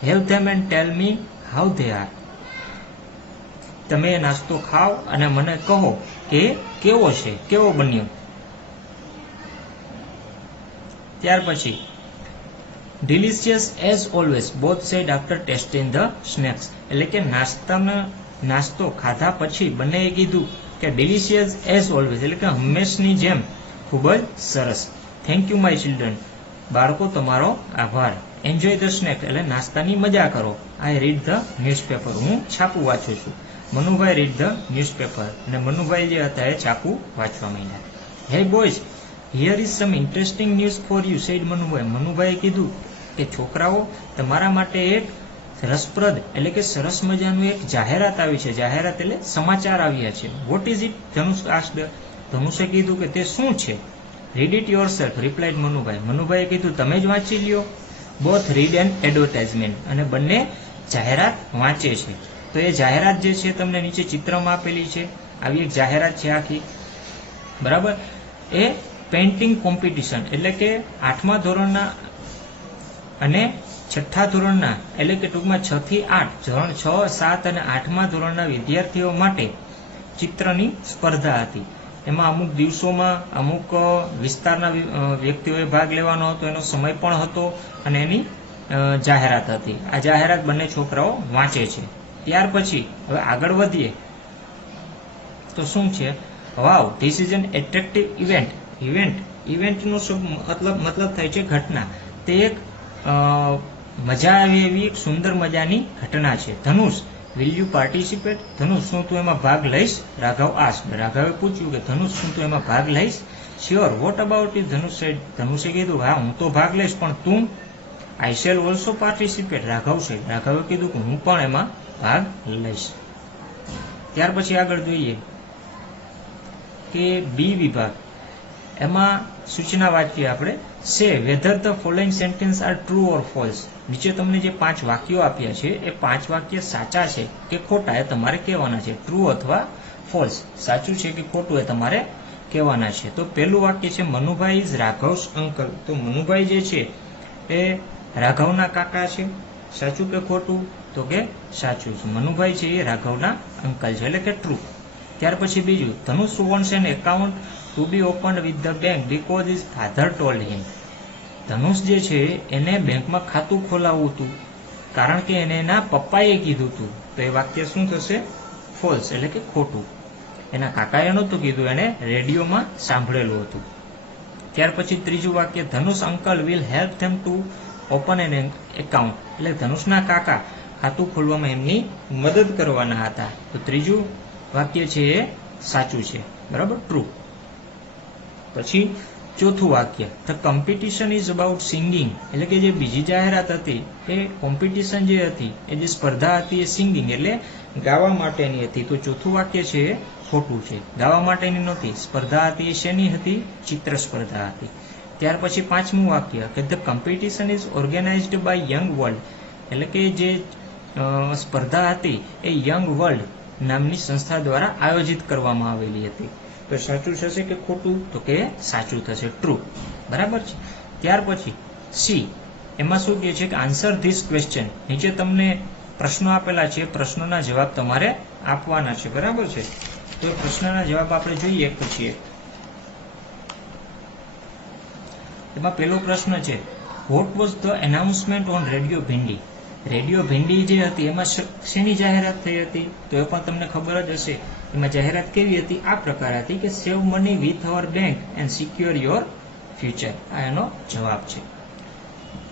Have them and tell me how they are. તમે એ નાસ્તો ખાઓ અને મને કહો કે કેવો છે, કેવો બન્યો. ત્યાર પછી delicious as always both said after tasting the snacks. એટલે કે નાસ્તો ખાધા પછી બંનેએ કીધું કે ડિલિશિયસ એઝ ઓલવેઝ એટલે કે હંમેશની જેમ ખૂબ જ સરસ. Thank you my children. બાળકો તમારો આભાર. એન્જોય ધ સ્નેક એટલે નાસ્તાની મજા કરો. I read the newspaper. હું છાપું વાંચું છું. Manubhai read the newspaper. અને મનુભાઈ જે હતા એ છાપું વાંચવા માંડ્યા. Hey boys here is some interesting news for you said Manubhai. મનુભાઈએ કીધું કે છોકરાઓ તમારા માટે એક રસપ્રદ એટલે કે સરસ મજાનું એક જાહેરાત આવી છે. જાહેરાત એટલે સમાચાર આવ્યા છે. What is it Dhanush asked. ધનુષે કીધું કે તે શું છે? Read it yourself replied Manubhai. મનુભાઈએ કીધું તમે જ વાંચી લ્યો. Both read and advertisement. અને બંને જાહેરાત વાંચે છે. તો એ જાહેરાત જે છે તમને નીચે ચિત્રમાં આપેલી છે. આવી એક જાહેરાત છે આખી, બરાબર. એ પેઇન્ટિંગ કોમ્પિટિશન એટલે કે 8મા ધોરણના અને 6ઠ્ઠા ધોરણના એટલે કે ટૂંકમાં 6 થી 8 ધોરણ 6, 7 અને 8મા ધોરણના વિદ્યાર્થીઓ માટે ચિત્રની સ્પર્ધા હતી. એમાં અમુક દિવસોમાં અમુક વિસ્તારના વ્યક્તિઓએ ભાગ લેવાનો હતો, એનો સમય પણ હતો અને એની જાહેરાત હતી. આ જાહેરાત બંને છોકરાઓ વાંચે છે. ત્યાર પછી હવે આગળ વધીએ તો શું છે? Wow this is an attractive event. ઇવેન્ટનો મતલબ થાય છે ઘટના. તે એક મજા આવે એવી એક સુંદર મજાની ઘટના છે. ધનુષ વિલ યુ પાર્ટિસિપેટ. ધનુષ શું તું એમાં ભાગ લઈશ? રાઘવ આસ્ક્ડ. રાઘવે પૂછ્યું કે ધનુષ શું તું એમાં ભાગ લઈશ? Sure. What about it Dhanush said. ધનુષે કીધું હા હું તો ભાગ લઈશ, પણ તું? I shall also participate Raghav said. રાઘવે કીધું કે હું પણ એમાં ભાગ લઈશ. ત્યાર પછી આગળ જોઈએ કે બી વિભાગ. એમાં સૂચના વાક્ય આપણે સે whether the following sentence are true or false. નીચે તમને જે 5 વાક્યો આપ્યા છે એ 5 વાક્ય સાચા છે કે ખોટા એ તમારે કહેવાના છે. ટ્રુ અથવા ફોલ્સ, સાચું છે કે ખોટું એ તમારે કહેવાના છે. તો પહેલું વાક્ય છે મનુભાઈ ઇઝ રાઘવ્સ અંકલ. તો મનુભાઈ જે છે એ રાઘવના કાકા છે, સાચું કે ખોટું? તો કે સાચું છે. મનુભાઈ છે એ રાઘવના અંકલ છે, એટલે કે ટ્રુ. ત્યાર પછી બીજું, Dhanush wants an account to be opened with the bank because his father told him. Dhanush જે છે એને બેંકમાં ખાતું ખોલાવવું હતું કારણ કે એને એના પપ્પાએ કીધું હતું. તો એ વાક્ય શું થશે? ફોલ્સ, એટલે કે ખોટું. એના કાકાએ નહોતું કીધું, એને રેડિયોમાં સાંભળેલું હતું. ત્યાર પછી ત્રીજું વાક્ય, Dhanush uncle will help them to open an account. એટલે ધનુષના કાકા ખાતું ખોલવામાં એમની મદદ કરવાના હતા. તો ત્રીજું વાક્ય છે એ સાચું છે, બરાબર, ટ્રુ. પછી ચોથું વાક્ય, the competition is about singing. એટલે કે જે બીજી જાહેરાત હતી એ કોમ્પિટિશન જે હતી, એ જે સ્પર્ધા હતી એ સિંગિંગ એટલે ગાવા માટેની હતી. તો ચોથું વાક્ય છે એ ખોટું છે, ગાવા માટેની નહોતી. સ્પર્ધા હતી એ શેની હતી? ચિત્ર સ્પર્ધા હતી. ત્યાર પછી પાંચમું વાક્ય કે the competition is organised by young world. એટલે કે જે સ્પર્ધા હતી એ યંગ વર્લ્ડ નામની સંસ્થા દ્વારા આયોજિત કરવામાં આવેલી હતી. તો સાચું થશે કે ખોટું? તો કે સાચું થશે, ટ્રુ, બરાબર છે. ત્યાર પછી સી, એમાં શું કહે છે કે આન્સર ધીસ ક્વેશ્ચન. નીચે તમને પ્રશ્નો આપેલા છે, પ્રશ્નોના જવાબ તમારે આપવાના છે, બરાબર છે. તો પ્રશ્નના જવાબ આપણે જોઈએ એક પછી એક. એમાં પહેલો પ્રશ્ન છે, what was the announcement on radio Bhindi. Radio Bhindi જે હતી એમાં શેની જાહેરાત થઈ હતી? તો એ પણ તમને ખબર જ હશે. એમાં જાહેરાત કેવી હતી? આ પ્રકાર હતી કે save money with our bank and secure your future. આ એનો જવાબ છે.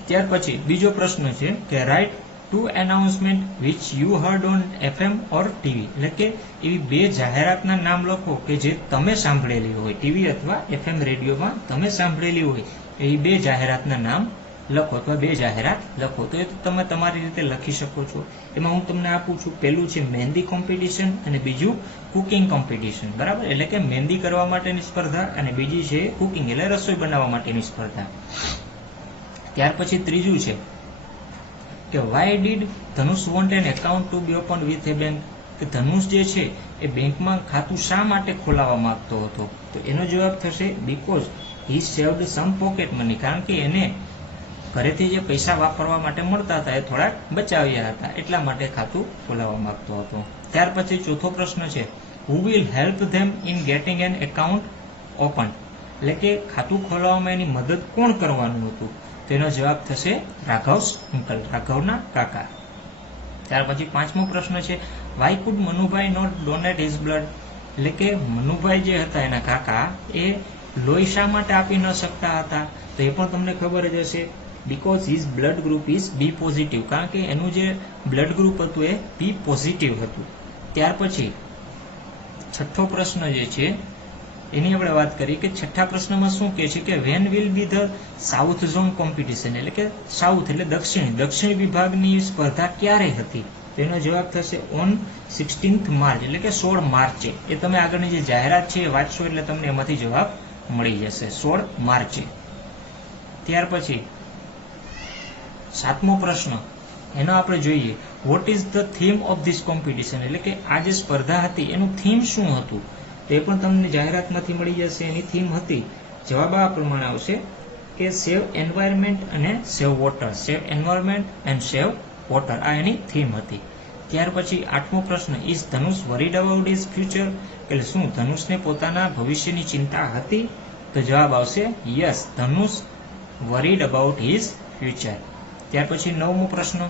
ત્યાર પછી બીજો પ્રશ્ન છે કે write to announcement which you heard on FM or TV. એટલે કે એવી બે જાહેરાતના નામ લખો કે જે તમે સાંભળેલી હોય, ટીવી અથવા FM રેડિયોમાં તમે સાંભળેલી હોય એવી બે જાહેરાતના નામ લખો અથવા બે જાહેરાત લખો. તો એ તમે તમારી રીતે લખી શકો છો. એમાં હું તમને આપું છું, પહેલું છે મહેંદી કોમ્પિટિશન અને બીજું કુકિંગ કોમ્પિટિશન, બરાબર. એટલે કે મહેંદી કરવા માટેની સ્પર્ધા અને બીજી છે કુકિંગ એટલે રસોઈ બનાવવા માટેની સ્પર્ધા. ત્યાર પછી ત્રીજું છે કે why did Dhanush want an account to be open with a bank. કે ધનુષ જે છે એ બેંકમાં ખાતું શા માટે ખોલાવવા માંગતો હતો? તો એનો જવાબ થશે because he saved some pocket money. કારણ કે એને ઘરેથી જે પૈસા વાપરવા માટે મળતા હતા એ થોડાક બચાવ્યા હતા, એટલા માટે ખાતું ખોલાવવા માંગતો હતો. ત્યાર પછી ચોથો પ્રશ્ન છે, who will help them in getting an account open. એટલે કે ખાતું ખોલાવવામાં એની મદદ કોણ કરવાનું હતું? તેનો જવાબ થશે રાઘવ્સ અંકલ, રાઘવના કાકા. ત્યાર પછી પાંચમો પ્રશ્ન છે, why could Manubhai not donate his blood. એટલે કે મનુભાઈ જે હતા એના કાકા એ લોહી શા માટે આપી ન શકતા હતા? તો એ પણ તમને ખબર જ હશે, because his blood group is B positive. કારણ કે એનું જે બ્લડ ગ્રુપ હતું એ બી પોઝિટિવ હતું. ત્યાર પછી છઠ્ઠો પ્રશ્ન જે છે એની આપણે વાત કરીએ કે છઠ્ઠા પ્રશ્નમાં શું કહે છે કે when will be the south zone competition. એટલે કે સાઉથ એટલે દક્ષિણ વિભાગની સ્પર્ધા ક્યારે હતી? તેનો જવાબ થશે ઓન 16th માર્ચ. એટલે કે 16 માર્ચે. એ તમે આગળની જે જાહેરાત છે એ વાંચશો એટલે તમને એમાંથી જવાબ મળી જશે, 16 માર્ચે. ત્યાર પછી સાતમો પ્રશ્ન એનો આપણે જોઈએ, what is the theme of this competition. એટલે કે આ જે સ્પર્ધા હતી એનું થીમ શું હતું? તે પણ તમને જાહેરાતમાંથી મળી જશે. એની થીમ હતી, જવાબ આ પ્રમાણે આવશે કે સેવ એન્વાયરમેન્ટ અને save water. Save environment and save water, આ એની થીમ હતી. ત્યાર પછી આઠમો પ્રશ્ન, is Dhanush worried about his future. એટલે શું ધનુષને પોતાના ભવિષ્યની ચિંતા હતી? તો જવાબ આવશે yes, Dhanush worried about his future. ત્યાર પછી નવમો પ્રશ્ન,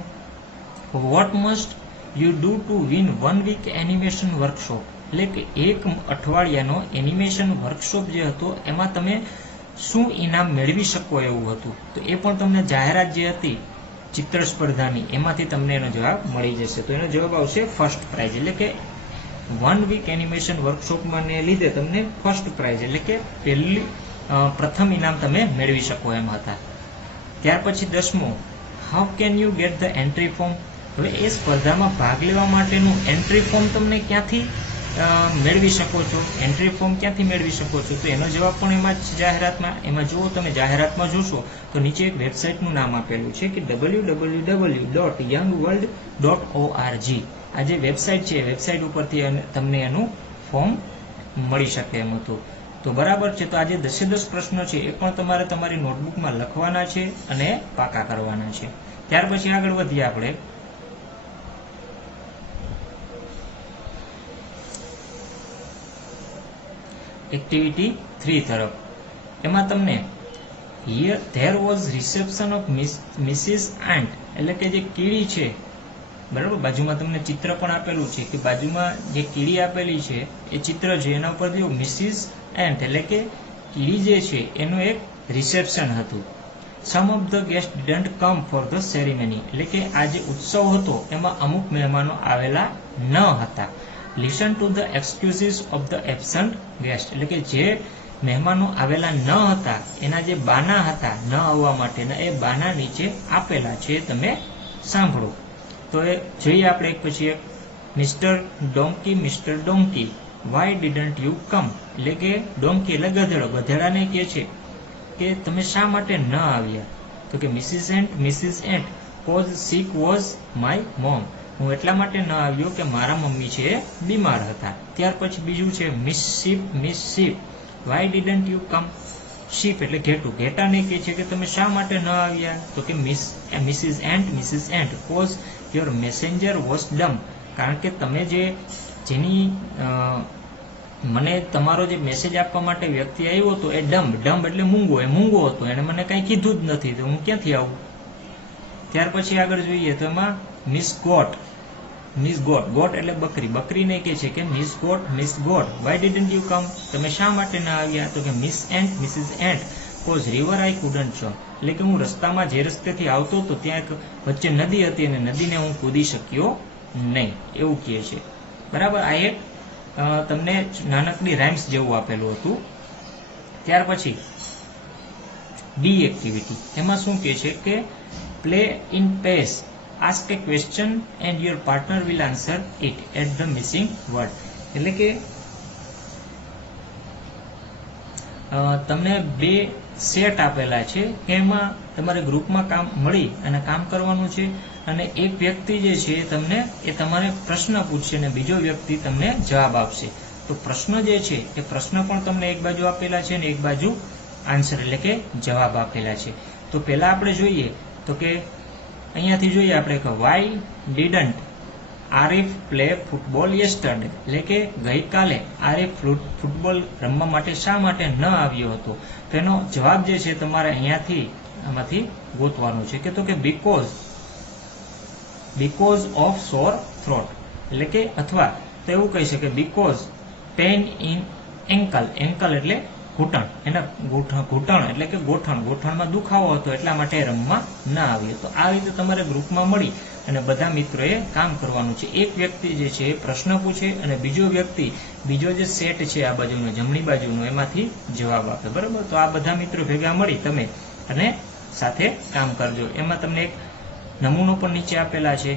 what must you do to win 1 week animation workshop. એટલે કે એક અઠવાડિયાનો એનિમેશન વર્કશોપ જે હતો એમાં તમે શું ઇનામ મેળવી શકો એવું હતું? તો એ પણ તમને જાહેરાત જે હતી ચિત્ર સ્પર્ધાની એમાંથી તમને એનો જવાબ મળી જશે. તો એનો જવાબ આવશે ફર્સ્ટ પ્રાઇઝ. એટલે કે 1 વીક એનિમેશન વર્કશોપમાં ને લીધે તમને ફર્સ્ટ પ્રાઇઝ એટલે કે પ્રથમ ઇનામ તમે મેળવી શકો એમ હતા. ત્યાર પછી 10મો, how can you get the entry form. હવે એ સ્પર્ધામાં ભાગ લેવા માટેનું એન્ટ્રી ફોર્મ તમને ક્યાંથી મેળવી શકો છો, એન્ટ્રી ફોર્મ ક્યાંથી મેળવી શકો છો? તો એનો જવાબ પણ એમાં જ જાહેરાતમાં. એમાં જુઓ, તમે જાહેરાતમાં જોશો તો નીચે એક વેબસાઇટનું નામ આપેલું છે કે www.youngworld.org. આ જે વેબસાઇટ છે, વેબસાઇટ ઉપરથી તમને એનું ફોર્મ મળી શકે એમ હતું. તો બરાબર છે. તો આ જે 10 પ્રશ્નો છે એ પણ તમારે તમારી નોટબુકમાં લખવાના છે અને પાકા કરવાના છે. ત્યાર પછી આગળ વધીએ આપણે એક્ટિવિટી 3 તરફ. એમાં તમને hear there was reception of Mrs aunt, એટલે કે જે કીડી છે, બરાબર, બાજુમાં તમને ચિત્ર પણ આપેલું છે કે બાજુમાં જે કીડી આપેલી છે એ ચિત્ર છે, એના ઉપર જો મિસિસ એન્ટ એટલે કે કીડી જે છે એનું એક રિસેપ્શન હતું. Some of the guest didn't come for the ceremony, એટલે કે આ જે ઉત્સવ હતો એમાં અમુક મહેમાનો આવેલા ન હતા. Listen to the excuses of the absent guest, એટલે કે જે મહેમાનો આવેલા ન હતા એના જે બાના હતા ન આવવા માટેના, એ બાના નીચે આપેલા છે, તમે સાંભળો. તો એ જોઈએ આપણે એક પછી એક. Mister donkey, why didn't you come, એટલે કે ડોંકી એટલે ગધેડો, ગધેડાને કહે છે કે તમે શા માટે ન આવ્યા? તો કે Mrs ant cause sick was my mom, હું એટલા માટે ન આવ્યો કે મારા મમ્મી છે એ બીમાર હતા. ત્યાર પછી બીજું છે miss sheep, why didn't you come? Sheep એટલે ઘેટું, ઘેટાને કહે છે કે તમે શા માટે ન આવ્યા? તો કે Mrs ant cause your messenger was dumb, કારણ કે તમે જેની મને તમારો જે મેસેજ આપવા માટે વ્યક્તિ આવ્યો હતો એ ડમ એટલે મૂંગો, એ મૂંગો હતો, એને મને કંઈ કીધું જ નથી, તો હું ક્યાંથી આવું? ત્યાર પછી આગળ જોઈએ તો એમાં મિસ ગોટ એટલે બકરી, બકરીને કહે છે કે miss goat why didn't you come, તમે શા માટે ના આવ્યા? તો કે Mrs ant cause river I couldn't jump, એટલે કે હું રસ્તામાં જે રસ્તેથી આવતો હતો ત્યાં એક વચ્ચે નદી હતી અને નદીને હું કૂદી શક્યો નહીં, એવું કહે છે. બરાબર, આ એક તમને નાનકડી રાઇમ્સ જેવું આપેલું હતું. ત્યાર પછી ડી એક્ટિવિટી, એમાં શું કહે છે કે play in pairs, ask a question and your partner will answer it at the missing word, એટલે કે તમને બે સેટ આપેલા છે કે એમાં તમારે ગ્રુપમાં કામ મળી અને કામ કરવાનું છે, અને એક વ્યક્તિ જે છે એ તમારે પ્રશ્ન પૂછશે અને બીજો વ્યક્તિ તમને જવાબ આપશે. તો પ્રશ્ન જે છે એ પ્રશ્ન પણ તમને એક બાજુ આપેલા છે અને એક બાજુ આન્સર એટલે કે જવાબ આપેલા છે. તો પહેલા આપણે જોઈએ તો કે અહીંયાથી જોઈએ આપણે કે why didn't Arif play football yesterday, એટલે કે ગઈકાલે આરિફ ફૂટબોલ રમવા માટે શા માટે ન આવ્યો હતો? તો એનો જવાબ જે છે તમારે આમાંથી ગોતવાનો છે કે તો કે બીકોઝ ઓફ સોર થ્રોટ, એટલે કે અથવા તો એવું કહી શકે બીકોઝ પેન ઇન એન્કલ એટલે ઘૂંટણ, એના ઘૂંટણ એટલે કે ગોઠણમાં દુખાવો હતો એટલા માટે રમવા ન આવ્યો. તો આ રીતે તમારે ગ્રુપમાં મળી અને બધા મિત્રોએ કામ કરવાનું છે. એક વ્યક્તિ જે છે એ પ્રશ્ન પૂછે અને બીજો જે સેટ છે આ બાજુનો જમણી બાજુનો એમાંથી જવાબ આપે. બરાબર, તો આ બધા મિત્રો ભેગા મળી તમે અને સાથે કામ કરજો. એમાં તમને એક નમૂનો પણ નીચે આપેલા છે,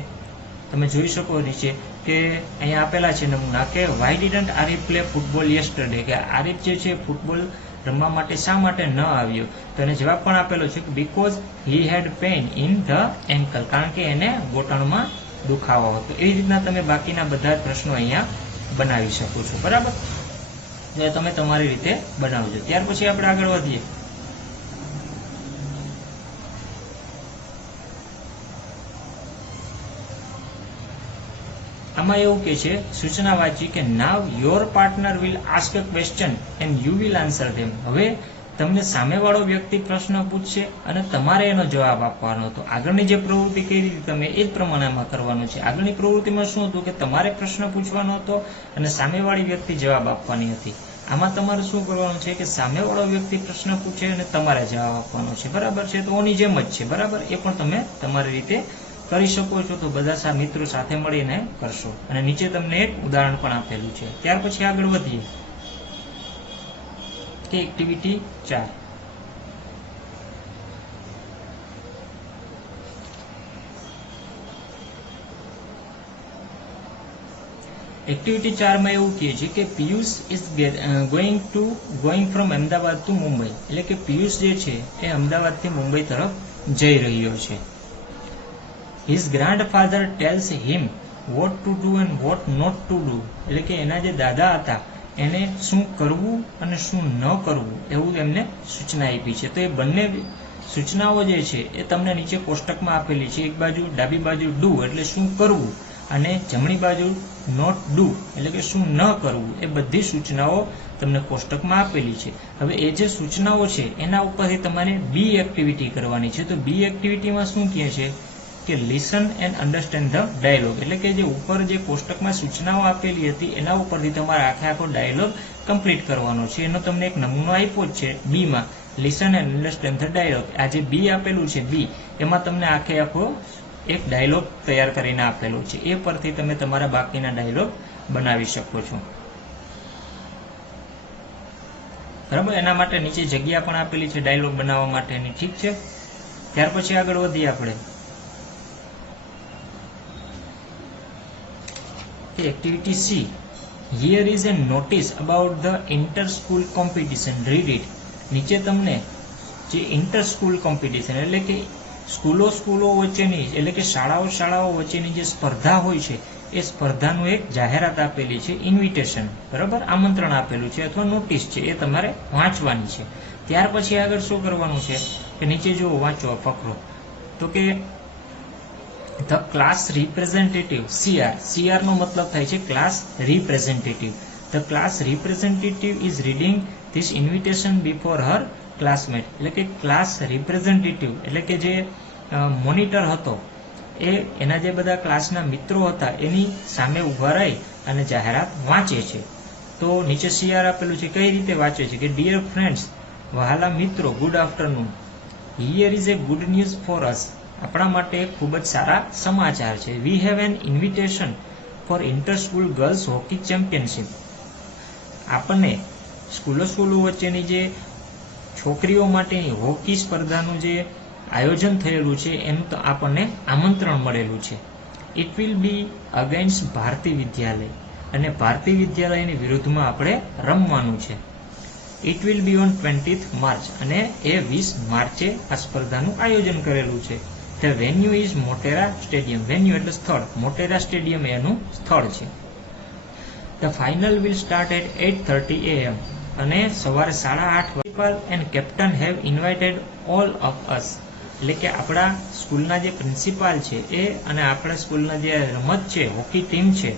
તમે જોઈ શકો નીચે કે અહીંયા આપેલા છે નમૂના કે why didn't Arif play football yesterday, કે આરિફ જે છે ફૂટબોલ રમવા માટે શા માટે ન આવ્યો? તો એને જવાબ પણ આપેલો છે કે because he had pain in the ankle, કારણ કે એને ઘૂંટણમાં દુખાવો હતો. એવી રીતના તમે બાકીના બધા પ્રશ્નો અહીંયા બનાવી શકો છો. બરાબર, તો તમે તમારી રીતે બનાવજો. ત્યાર પછી આપણે આગળ વધીએ. આમાં એવું કે છે સૂચના વાંચી કે now your partner will ask a question and you will answer them. હવે તમને સામેવાળો વ્યક્તિ પ્રશ્ન પૂછશે અને તમારે એનો જવાબ આપવાનો હતો. આગળની જે પ્રવૃત્તિ કરી હતી તમે એ જ પ્રમાણેમાં કરવાનું છે. આગળની પ્રવૃત્તિમાં શું હતું કે તમારે પ્રશ્ન પૂછવાનો હતો અને સામેવાળી વ્યક્તિ જવાબ આપવાની હતી. આમાં તમારે શું કરવાનું છે કે સામેવાળો વ્યક્તિ પ્રશ્ન પૂછે અને તમારે જવાબ આપવાનો છે. બરાબર છે, તો ઓની જેમ જ છે. બરાબર, એ પણ તમે તમારી રીતે કરી શકો છો. તો બધા મિત્રો સાથે મળીને કરશો અને નીચે તમને એક ઉદાહરણ પણ આપેલું છે. ત્યાર પછી આગળ વધીએ કે એક્ટિવિટી 4. એક્ટિવિટી 4 માં એવું કહે છે કે Piyush is going from Ahmedabad to Mumbai, એટલે કે પિયુષ જે છે એ અમદાવાદથી મુંબઈ તરફ જઈ રહ્યો છે. His grandfather tells him what to do and what not to do, એટલે કે એના જે દાદા હતા એને શું કરવું અને શું ન કરવું એવું એમને સૂચના આપી છે. તો એ બંને સૂચનાઓ જે છે એ તમને નીચે કોષ્ટકમાં આપેલી છે. એક બાજુ ડાબી બાજુ ડુ એટલે શું કરવું અને જમણી બાજુ નોટ ડુ એટલે કે શું ન કરવું, એ બધી સૂચનાઓ તમને કોષ્ટકમાં આપેલી છે. હવે એ જે સૂચનાઓ છે એના ઉપરથી તમારે બી એક્ટિવિટી કરવાની છે. તો બી એક્ટિવિટીમાં શું કહે છે કે listen and understand the dialog, એટલે કે જે ઉપર જે કોષ્ટકમાં સૂચનાઓ આપેલી હતી એના ઉપરથી તમારે આખો ડાયલોગ કમ્પ્લીટ કરવાનો છે. એનો તમને એક નમૂનો આપ્યો જ છે બીમાં, listen and understand the dialogue. આ જે બી આપેલું છે બી, એમાં તમને આખો એક ડાયલોગ તૈયાર કરીને આપેલો છે. એ પરથી તમે તમારા બાકીના ડાયલોગ બનાવી શકો છો. બરાબર, એના માટે નીચે જગ્યા પણ આપેલી છે ડાયલોગ બનાવવા માટેની. ઠીક છે, ત્યાર પછી આગળ વધીએ આપણે. Activity C, here is A notice about the inter school competition, read it. નીચે તમને જે ઇન્ટર સ્કૂલ કોમ્પિટિશન એટલે કે સ્કૂલો વચ્ચેની એટલે કે શાળાઓ વચ્ચેની જે સ્પર્ધા હોય છે એ સ્પર્ધાનું એક જાહેરાત આપેલી છે, ઇન્વિટેશન, બરાબર, આમંત્રણ આપેલું છે અથવા નોટિસ છે, એ તમારે વાંચવાની છે. ત્યાર પછી આગળ શું કરવાનું છે કે નીચે જુઓ, વાંચો, પકડો. તો કે ધ ક્લાસ રિપ્રેઝેન્ટેટિવ, CR નો મતલબ થાય છે class representative. The class representative is reading this invitation before Har classmate, એટલે કે ક્લાસ રિપ્રેઝેન્ટેટિવ એટલે કે જે મોનિટર હતો એ એના જે બધા ક્લાસના મિત્રો હતા એની સામે ઊભા રહી અને જાહેરાત વાંચે છે. તો નીચે CR આપેલું છે, કઈ રીતે વાંચે છે કે ડિયર ફ્રેન્ડ્સ, વહાલા મિત્રો, good afternoon. Here is A good news for us, આપણા માટે ખૂબ જ સારા સમાચાર છે. We have an invitation four inter school girls hockey championship. આપણને સ્કૂલો વચ્ચેની જે છોકરીઓ માટેની હોકી સ્પર્ધાનું જે આયોજન થયેલું છે એનું તો આપણને આમંત્રણ મળેલું છે. It will be against Bharati Vidyalaya, અને ભારતી વિદ્યાલયની વિરુદ્ધમાં આપણે રમવાનું છે. It will be on 20th March, અને એ 20 માર્ચે આ સ્પર્ધાનું આયોજન કરેલું છે. The venue is Motera stadium, venue એટલે સ્થળ, મોટેરા સ્ટેડિયમ એનું સ્થળ છે. The final will start at 8:30 AM, અને સવારે 8:30 વાગે. And captain have invited all of us, એટલે કે આપણા સ્કૂલના જે પ્રિન્સિપાલ છે એ અને આપણા સ્કૂલના જે રમત છે હોકી ટીમ છે,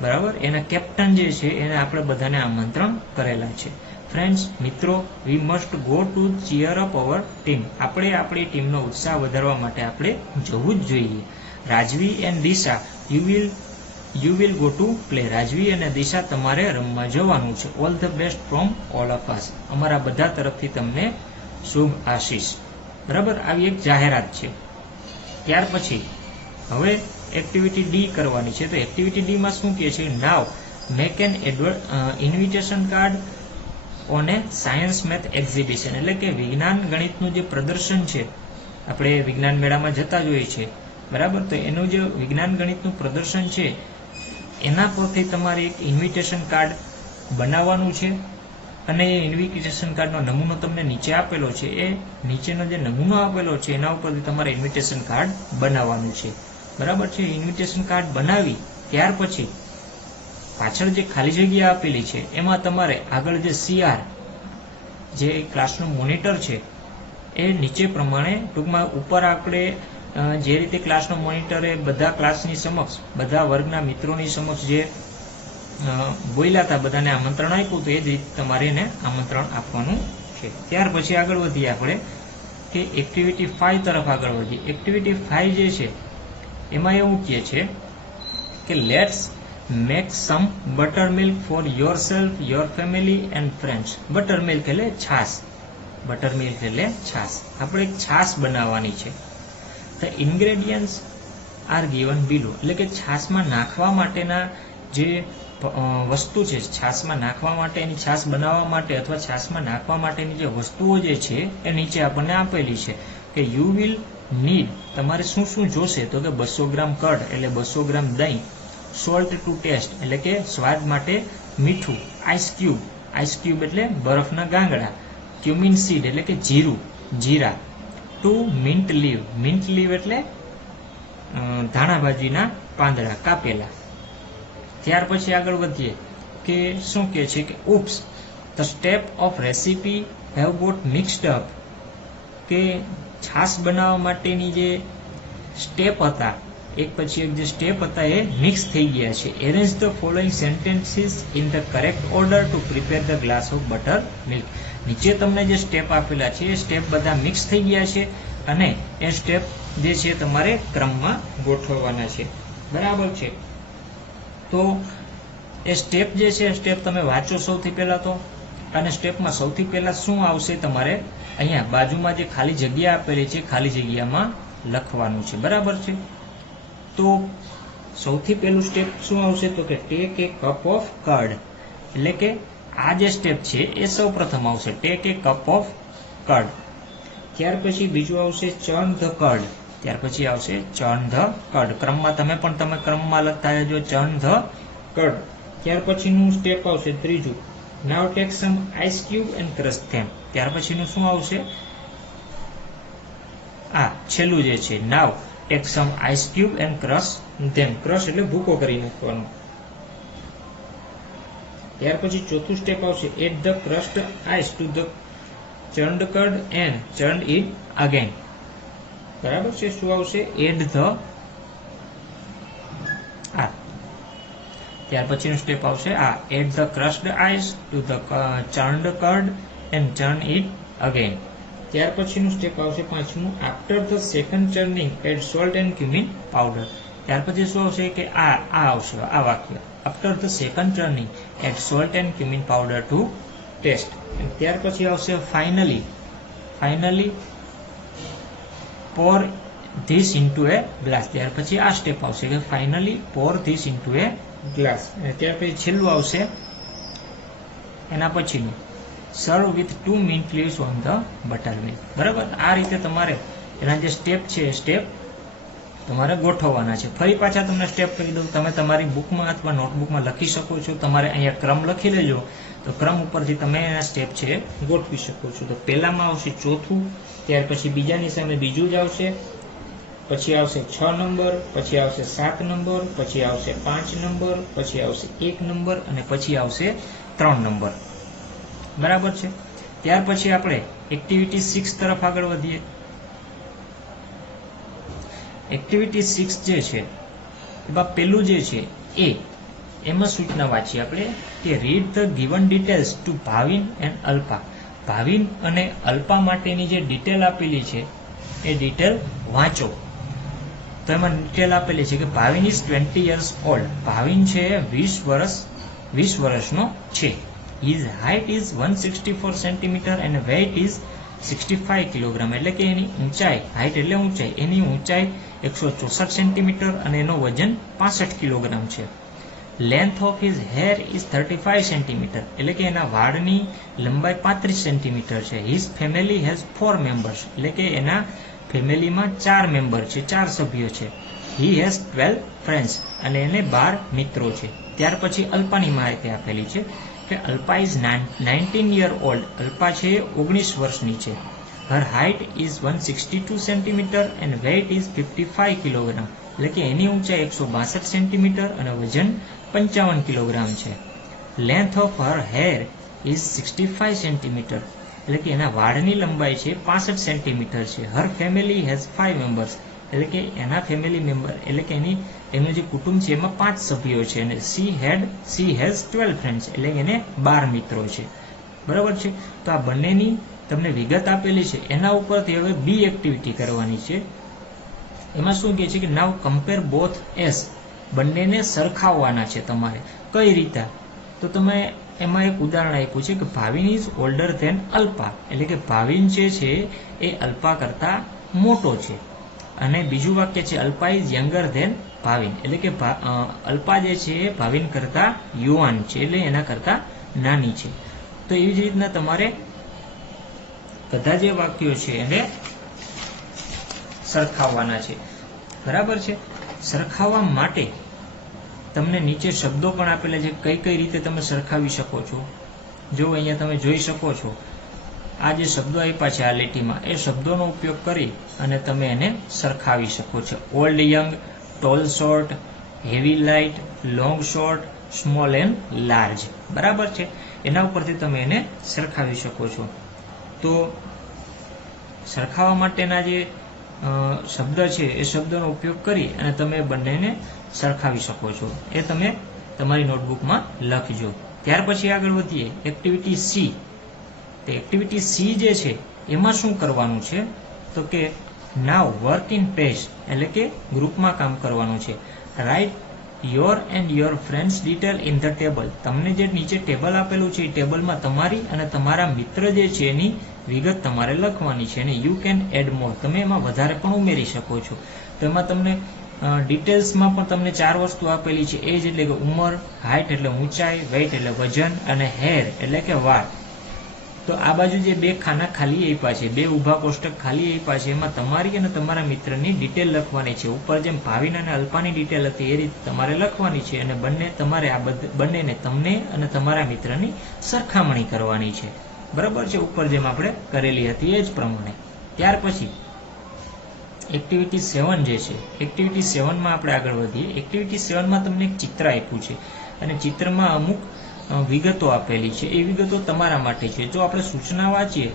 બરાબર, એના કેપ્ટન જે છે એને આપણે બધાને આમંત્રણ કરેલા છે. ફ્રેન્ડ્સ, મિત્રો, we must go to cheer up hour team, આપણે આપણી ટીમનો ઉત્સાહ વધારવા માટે આપણે જવું જ જોઈએ. રાજવી and Disha, you will go to play, રાજવી અને દિશા તમારે રમવા જવાનું છે. All the best from all of અસ, અમારા બધા તરફથી તમને શુભ આશીષ. બરાબર, આવી એક જાહેરાત છે. ત્યાર પછી હવે એક્ટિવિટી ડી કરવાની છે. તો એક્ટિવિટી ડી માં શું કહે છે, now make an invitation card on a science math exhibition, એટલે કે વિજ્ઞાન ગણિતનું જે પ્રદર્શન છે, આપણે વિજ્ઞાન મેળામાં જતા જોઈએ છે, બરાબર, તો એનું જે વિજ્ઞાન ગણિતનું પ્રદર્શન છે એના પરથી તમારે એક ઇન્વિટેશન કાર્ડ બનાવવાનું છે. અને એ ઇન્વિટેશન કાર્ડનો નમૂનો તમને નીચે આપેલો છે. એ નીચેનો જે નમૂનો આપેલો છે એના ઉપરથી તમારે ઇન્વિટેશન કાર્ડ બનાવવાનું છે. બરાબર છે, ઇન્વિટેશન કાર્ડ બનાવી ત્યાર પછી પાછળ જે ખાલી જગ્યા આપેલી છે એમાં તમારે આગળ જે CR જે ક્લાસનું મોનિટર છે એ નીચે પ્રમાણે, ટૂંકમાં ઉપર આપણે જે રીતે ક્લાસનો મોનિટરે બધા ક્લાસની સમક્ષ, બધા વર્ગના મિત્રોની સમક્ષ જે બોલ્યા હતા, બધાને આમંત્રણ આપ્યું, તો એ જ રીતે તમારે એને આમંત્રણ આપવાનું છે. ત્યાર પછી આગળ વધીએ આપણે કે એક્ટિવિટી 5 તરફ આગળ વધીએ. એક્ટિવિટી 5 જે છે એમાં એવું કહે છે કે let's make sum butter milk for your self, your family and friends. Butter milk એટલે છાશ, બટર મિલ્ક એટલે છાશ. આપણે એક છાશ બનાવવાની છે. The ingredients R given below, એટલે કે છાશમાં નાખવા માટેના જે વસ્તુ છે, છાશમાં નાખવા માટેની, છાશ બનાવવા માટે અથવા છાશમાં નાખવા માટેની જે વસ્તુઓ જે છે એ નીચે આપણને આપેલી છે કે યુ વિલ નીડ, તમારે શું શું જોશે, તો કે 200 ગ્રામ કર્ડ એટલે 200 ગ્રામ દહીં, સોલ્ટ ટુ ટેસ્ટ એટલે કે સ્વાદ માટે મીઠું, આઈસ ક્યુબ એટલે બરફના ગાંગડા, ક્યુમિન સીડ એટલે કે જીરા, ટુ મિન્ટ લીવ એટલે ધાણાભાજીના પાંદડા કાપેલા. ત્યાર પછી આગળ વધીએ કે શું કહે છે કે oops, the step of recipe have got mixed up, કે છાશ બનાવવા માટેની જે સ્ટેપ હતા એક પછી એક જે સ્ટેપ હતા એ મિક્સ થઈ ગયા છે. Arrange the following sentences in the correct order to prepare the glass of buttermilk. નીચે તમને જે સ્ટેપ આપેલા છે એ સ્ટેપ બધા મિક્સ થઈ ગયા છે અને એ સ્ટેપ જે છે તમારે ક્રમમાં ગોઠવવાના છે. બરાબર છે. તો એ સ્ટેપ જે છે સ્ટેપ તમે વાંચો સૌથી પહેલા તો, અને સ્ટેપમાં સૌથી પહેલા શું આવશે તમારે અહીંયા બાજુમાં જે ખાલી જગ્યા આપેલી છે ખાલી જગ્યામાં લખવાનું છે. બરાબર છે. તો સૌથી પહેલું સ્ટેપ શું આવશે તો કે take a cup of curd, એટલે કે આ જે સ્ટેપ છે એ સૌ પ્રથમ આવશે, take a cup of curd. ત્યાર પછી બીજું આવશે ચર્ન ધ કર્ડ, ત્યાર પછી આવશે ચર્ન ધ કર્ડ. ક્રમમાં તમે ક્રમમાં લખતા રહેજો, ચર્ન ધ કર્ડ. ત્યાર પછીનું સ્ટેપ આવશે ત્રીજું, now take some ice cube and crush them. ત્યાર પછીનું શું આવશે આ છેલ્લું જે છે now take some ice cube and crush them. Crush એટલે ભૂકો કરી નાખવાનો. ત્યાર પછી ચોથું સ્ટેપ આવશે add the crushed ice to the churned curd and churned it again. બરાબર છે. શું આવશે એડ ધ ત્યાર પછીનું સ્ટેપ આવશે add the crushed ice to the churned curd and churn it again. ત્યાર પછીનું સ્ટેપ આવશે પાંચમું, after the second churning add salt and cumin powder. ત્યાર પછી શું આવશે કે આવશે આ વાક્ય, after the second churning add salt and cumin powder to taste. ત્યાર પછી આવશે finally Por this into A glass. ત્યાર પછી આ સ્ટેપ આવશે કે finally Por this into A glass. ત્યાર પછી છેલ્લું આવશે એના પછીનું, serve with 2 mint leaves on the buttermilk. બરાબર. આ રીતે તમારે એના જે સ્ટેપ છે એ સ્ટેપ તમારે ગોઠવવાના છે. ફરી પાછા તમને સ્ટેપ કહી દઉં, તમે તમારી બુકમાં અથવા નોટબુકમાં લખી શકો છો. તમારે અહીંયા ક્રમ લખી લેજો તો ક્રમ ઉપરથી તમે એના સ્ટેપ છે ગોઠવી શકો છો. તો પહેલામાં આવશે ચોથું, ત્યાર પછી બીજાની સામે બીજું જ આવશે, પછી આવશે 6 નંબર, પછી આવશે 7 નંબર, પછી આવશે 5 નંબર, પછી આવશે 1 નંબર અને પછી આવશે 3 નંબર. બરાબર છે. ત્યાર પછી આપણે એક્ટિવિટી 6 તરફ આગળ વધીએ. એક્ટિવિટી 6 જે છે એમાં પેલું જે છે એમાં સૂચના વાંચીએ આપણે કે read the given details to Bhavin and Alpa. Bhavin અને અલ્પા માટેની જે ડિટેલ આપેલી છે એ ડિટેલ વાંચો. તો એમાં ડિટેલ આપેલી છે કે Bhavin is 20 years old. Bhavin છે 20 વર્ષનો છે. His height is 164 centimeter and weight is 65 kilogram. એટલે કે એની ઊંચાઈ, હાઈટ એટલે ઊંચાઈ, એની ઊંચાઈ 164 સેન્ટીમીટર અને એનો વજન 65 કિલોગ્રામ છે. Length of his hair is 35 centimetre. એટલે કે એના વાળની લંબાઈ 35 સેન્ટીમીટર છે. His family has 4 members. એટલે કે એના ફેમિલીમાં 4 મેમ્બર છે, 4 સભ્યો છે. He has 12 friends. અને એને 12 મિત્રો છે. ત્યાર પછી અલ્પાની માહિતી આપેલી છે કે Alpa is 19 year old. Alpa છે 19 વર્ષની છે. Her height is 162 centimetre and weight is 55 kilogram. એટલે કે એની ઊંચાઈ 162 સેન્ટીમીટર અને વજન 55 કિલોગ્રામ છે. Length of her hair is 65 centimetre. એટલે કે એના વાળની લંબાઈ છે 65 સેન્ટીમીટર છે. Her family has 5 members. એટલે કે એના ફેમિલી મેમ્બર એટલે કે એનું જે કુટુંબ છે એમાં 5 સભ્યો છે. અને સી હેઝ 12 ફ્રેન્ડ્સ. એટલે કે એને 12 મિત્રો છે. બરાબર છે. તો આ બંનેની તમને વિગત આપેલી છે. એના ઉપરથી હવે બી એક્ટિવિટી કરવાની છે. એમાં શું કહે છે કે નાવ કમ્પેર બોથ એસ. બંનેને સરખાવવાના છે તમારે. કઈ રીતે? તો તમે એમાં એક ઉદાહરણ આપ્યું છે કે Bhavin is older than Alpa. એટલે કે ભાવિન જે છે એ અલ્પા કરતા મોટો છે. અને બીજું વાક્ય છે Alpa is younger than Bhavin. એટલે કે અલ્પા જે છે એ ભાવિન કરતા યુવાન છે, એટલે એના કરતા નાની છે. તો એવી જ રીતના તમારે બધા જે વાક્યો છે એને સરખાવવાના છે. બરાબર છે. સરખાવવા માટે તમને નીચે શબ્દો પણ આપેલા છે, કઈ કઈ રીતે તમે સરખાવી શકો છો. જો અહીંયા તમે જોઈ શકો છો, આ જે શબ્દો આપ્યા છે આ લીટીમાં, એ શબ્દોનો ઉપયોગ કરી અને તમે એને સરખાવી શકો છો. Old young, tall short, heavy light, long short, small and large. બરાબર છે. એના ઉપરથી તમે એને સરખાવી શકો છો. તો સરખાવવા માટેના જે શબ્દ છે એ શબ્દોનો ઉપયોગ કરી અને તમે બંનેને સરખાવી શકો છો. એ તમે તમારી નોટબુકમાં લખજો. ત્યાર પછી આગળ વધીએ એક્ટિવિટી સી. તો એક્ટિવિટી સી જે છે એમાં શું કરવાનું છે, તો કે નાવ વર્ક ઇન પેજ, એટલે કે ગ્રુપમાં કામ કરવાનું છે. Write your and your friends detail in the table. તમને જે નીચે ટેબલ આપેલું છે એ ટેબલમાં તમારી અને તમારા મિત્ર જે છે એની વિગત તમારે લખવાની છે. અને યુ કેન એડ મોર, તમે એમાં વધારે પણ ઉમેરી શકો છો. તો એમાં તમને ડિટેલ્સમાં પણ તમને 4 વસ્તુ આપેલી છે. એજ એટલે કે ઉંમર, હાઇટ એટલે ઊંચાઈ, વેઇટ એટલે વજન, અને હેર એટલે કે વાળ. તો આ બાજુ જે 2 ખાના ખાલી આપ્યા છે, 2 ઊભા કોષ્ટક ખાલી આપ્યા છે, એમાં તમારી અને તમારા મિત્રની ડિટેલ લખવાની છે. ઉપર જેમ ભાવિન અને અલ્પાની ડિટેલ હતી એ રીતે તમારે લખવાની છે. અને તમારે આ બંનેને, તમને અને તમારા મિત્રની સરખામણી કરવાની છે. બરાબર છે. ઉપર જેમ આપણે કરેલી હતી એ જ પ્રમાણે. ત્યાર પછી એક્ટિવિટી 7 જે છે, એક્ટિવિટી 7માં આપણે આગળ વધીએ. એક્ટિવિટી 7માં તમને એક ચિત્ર આપ્યું છે અને ચિત્રમાં અમુક વિગતો આપેલી છે. એ વિગતો તમારા માટે છે. જો આપણે સૂચના વાંચીએ,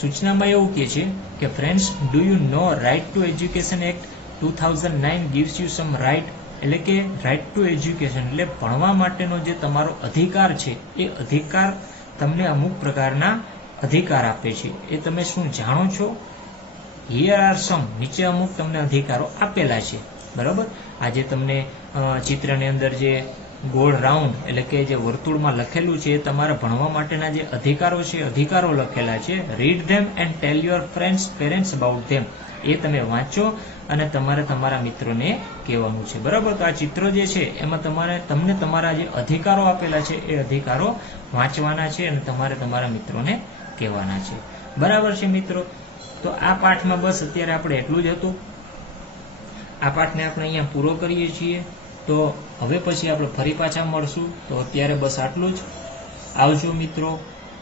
સૂચનામાં એવું કહે છે કે friends, do you know right to education act 2009 gives you some right, એટલે કે રાઇટ ટુ એજ્યુકેશન એટલે ભણવા માટેનો જે તમારો અધિકાર છે, એ અધિકાર તમને અમુક પ્રકારના અધિકાર આપે છે. એ તમે શું જાણો છો? હિયર આર સમ, નીચે અમુક તમને અધિકારો આપેલા છે. બરાબર. આજે તમને ચિત્રની અંદર જે ગોળ રાઉન્ડ એટલે કે જે વર્તુળમાં લખેલું છે એ તમારા ભણવા માટેના જે અધિકારો છે, અધિકારો લખેલા છે. Read them and tell your friends parents about them. એ તમે વાંચો અને તમારે તમારા મિત્રોને કહેવાનું છે. બરાબર. તો આ ચિત્રો જે છે એમાં તમને તમારા જે અધિકારો આપેલા છે એ અધિકારો વાંચવાના છે અને તમારે તમારા મિત્રોને કહેવાના છે. બરાબર છે મિત્રો. તો આ પાઠમાં બસ અત્યારે આપણે એટલું જ હતું. આ પાઠને આપણે અહીંયા પૂરો કરીએ છીએ. તો હવે પછી આપણે ફરી પાછા મળશું. તો અત્યારે બસ આટલું જ. આવજો મિત્રો.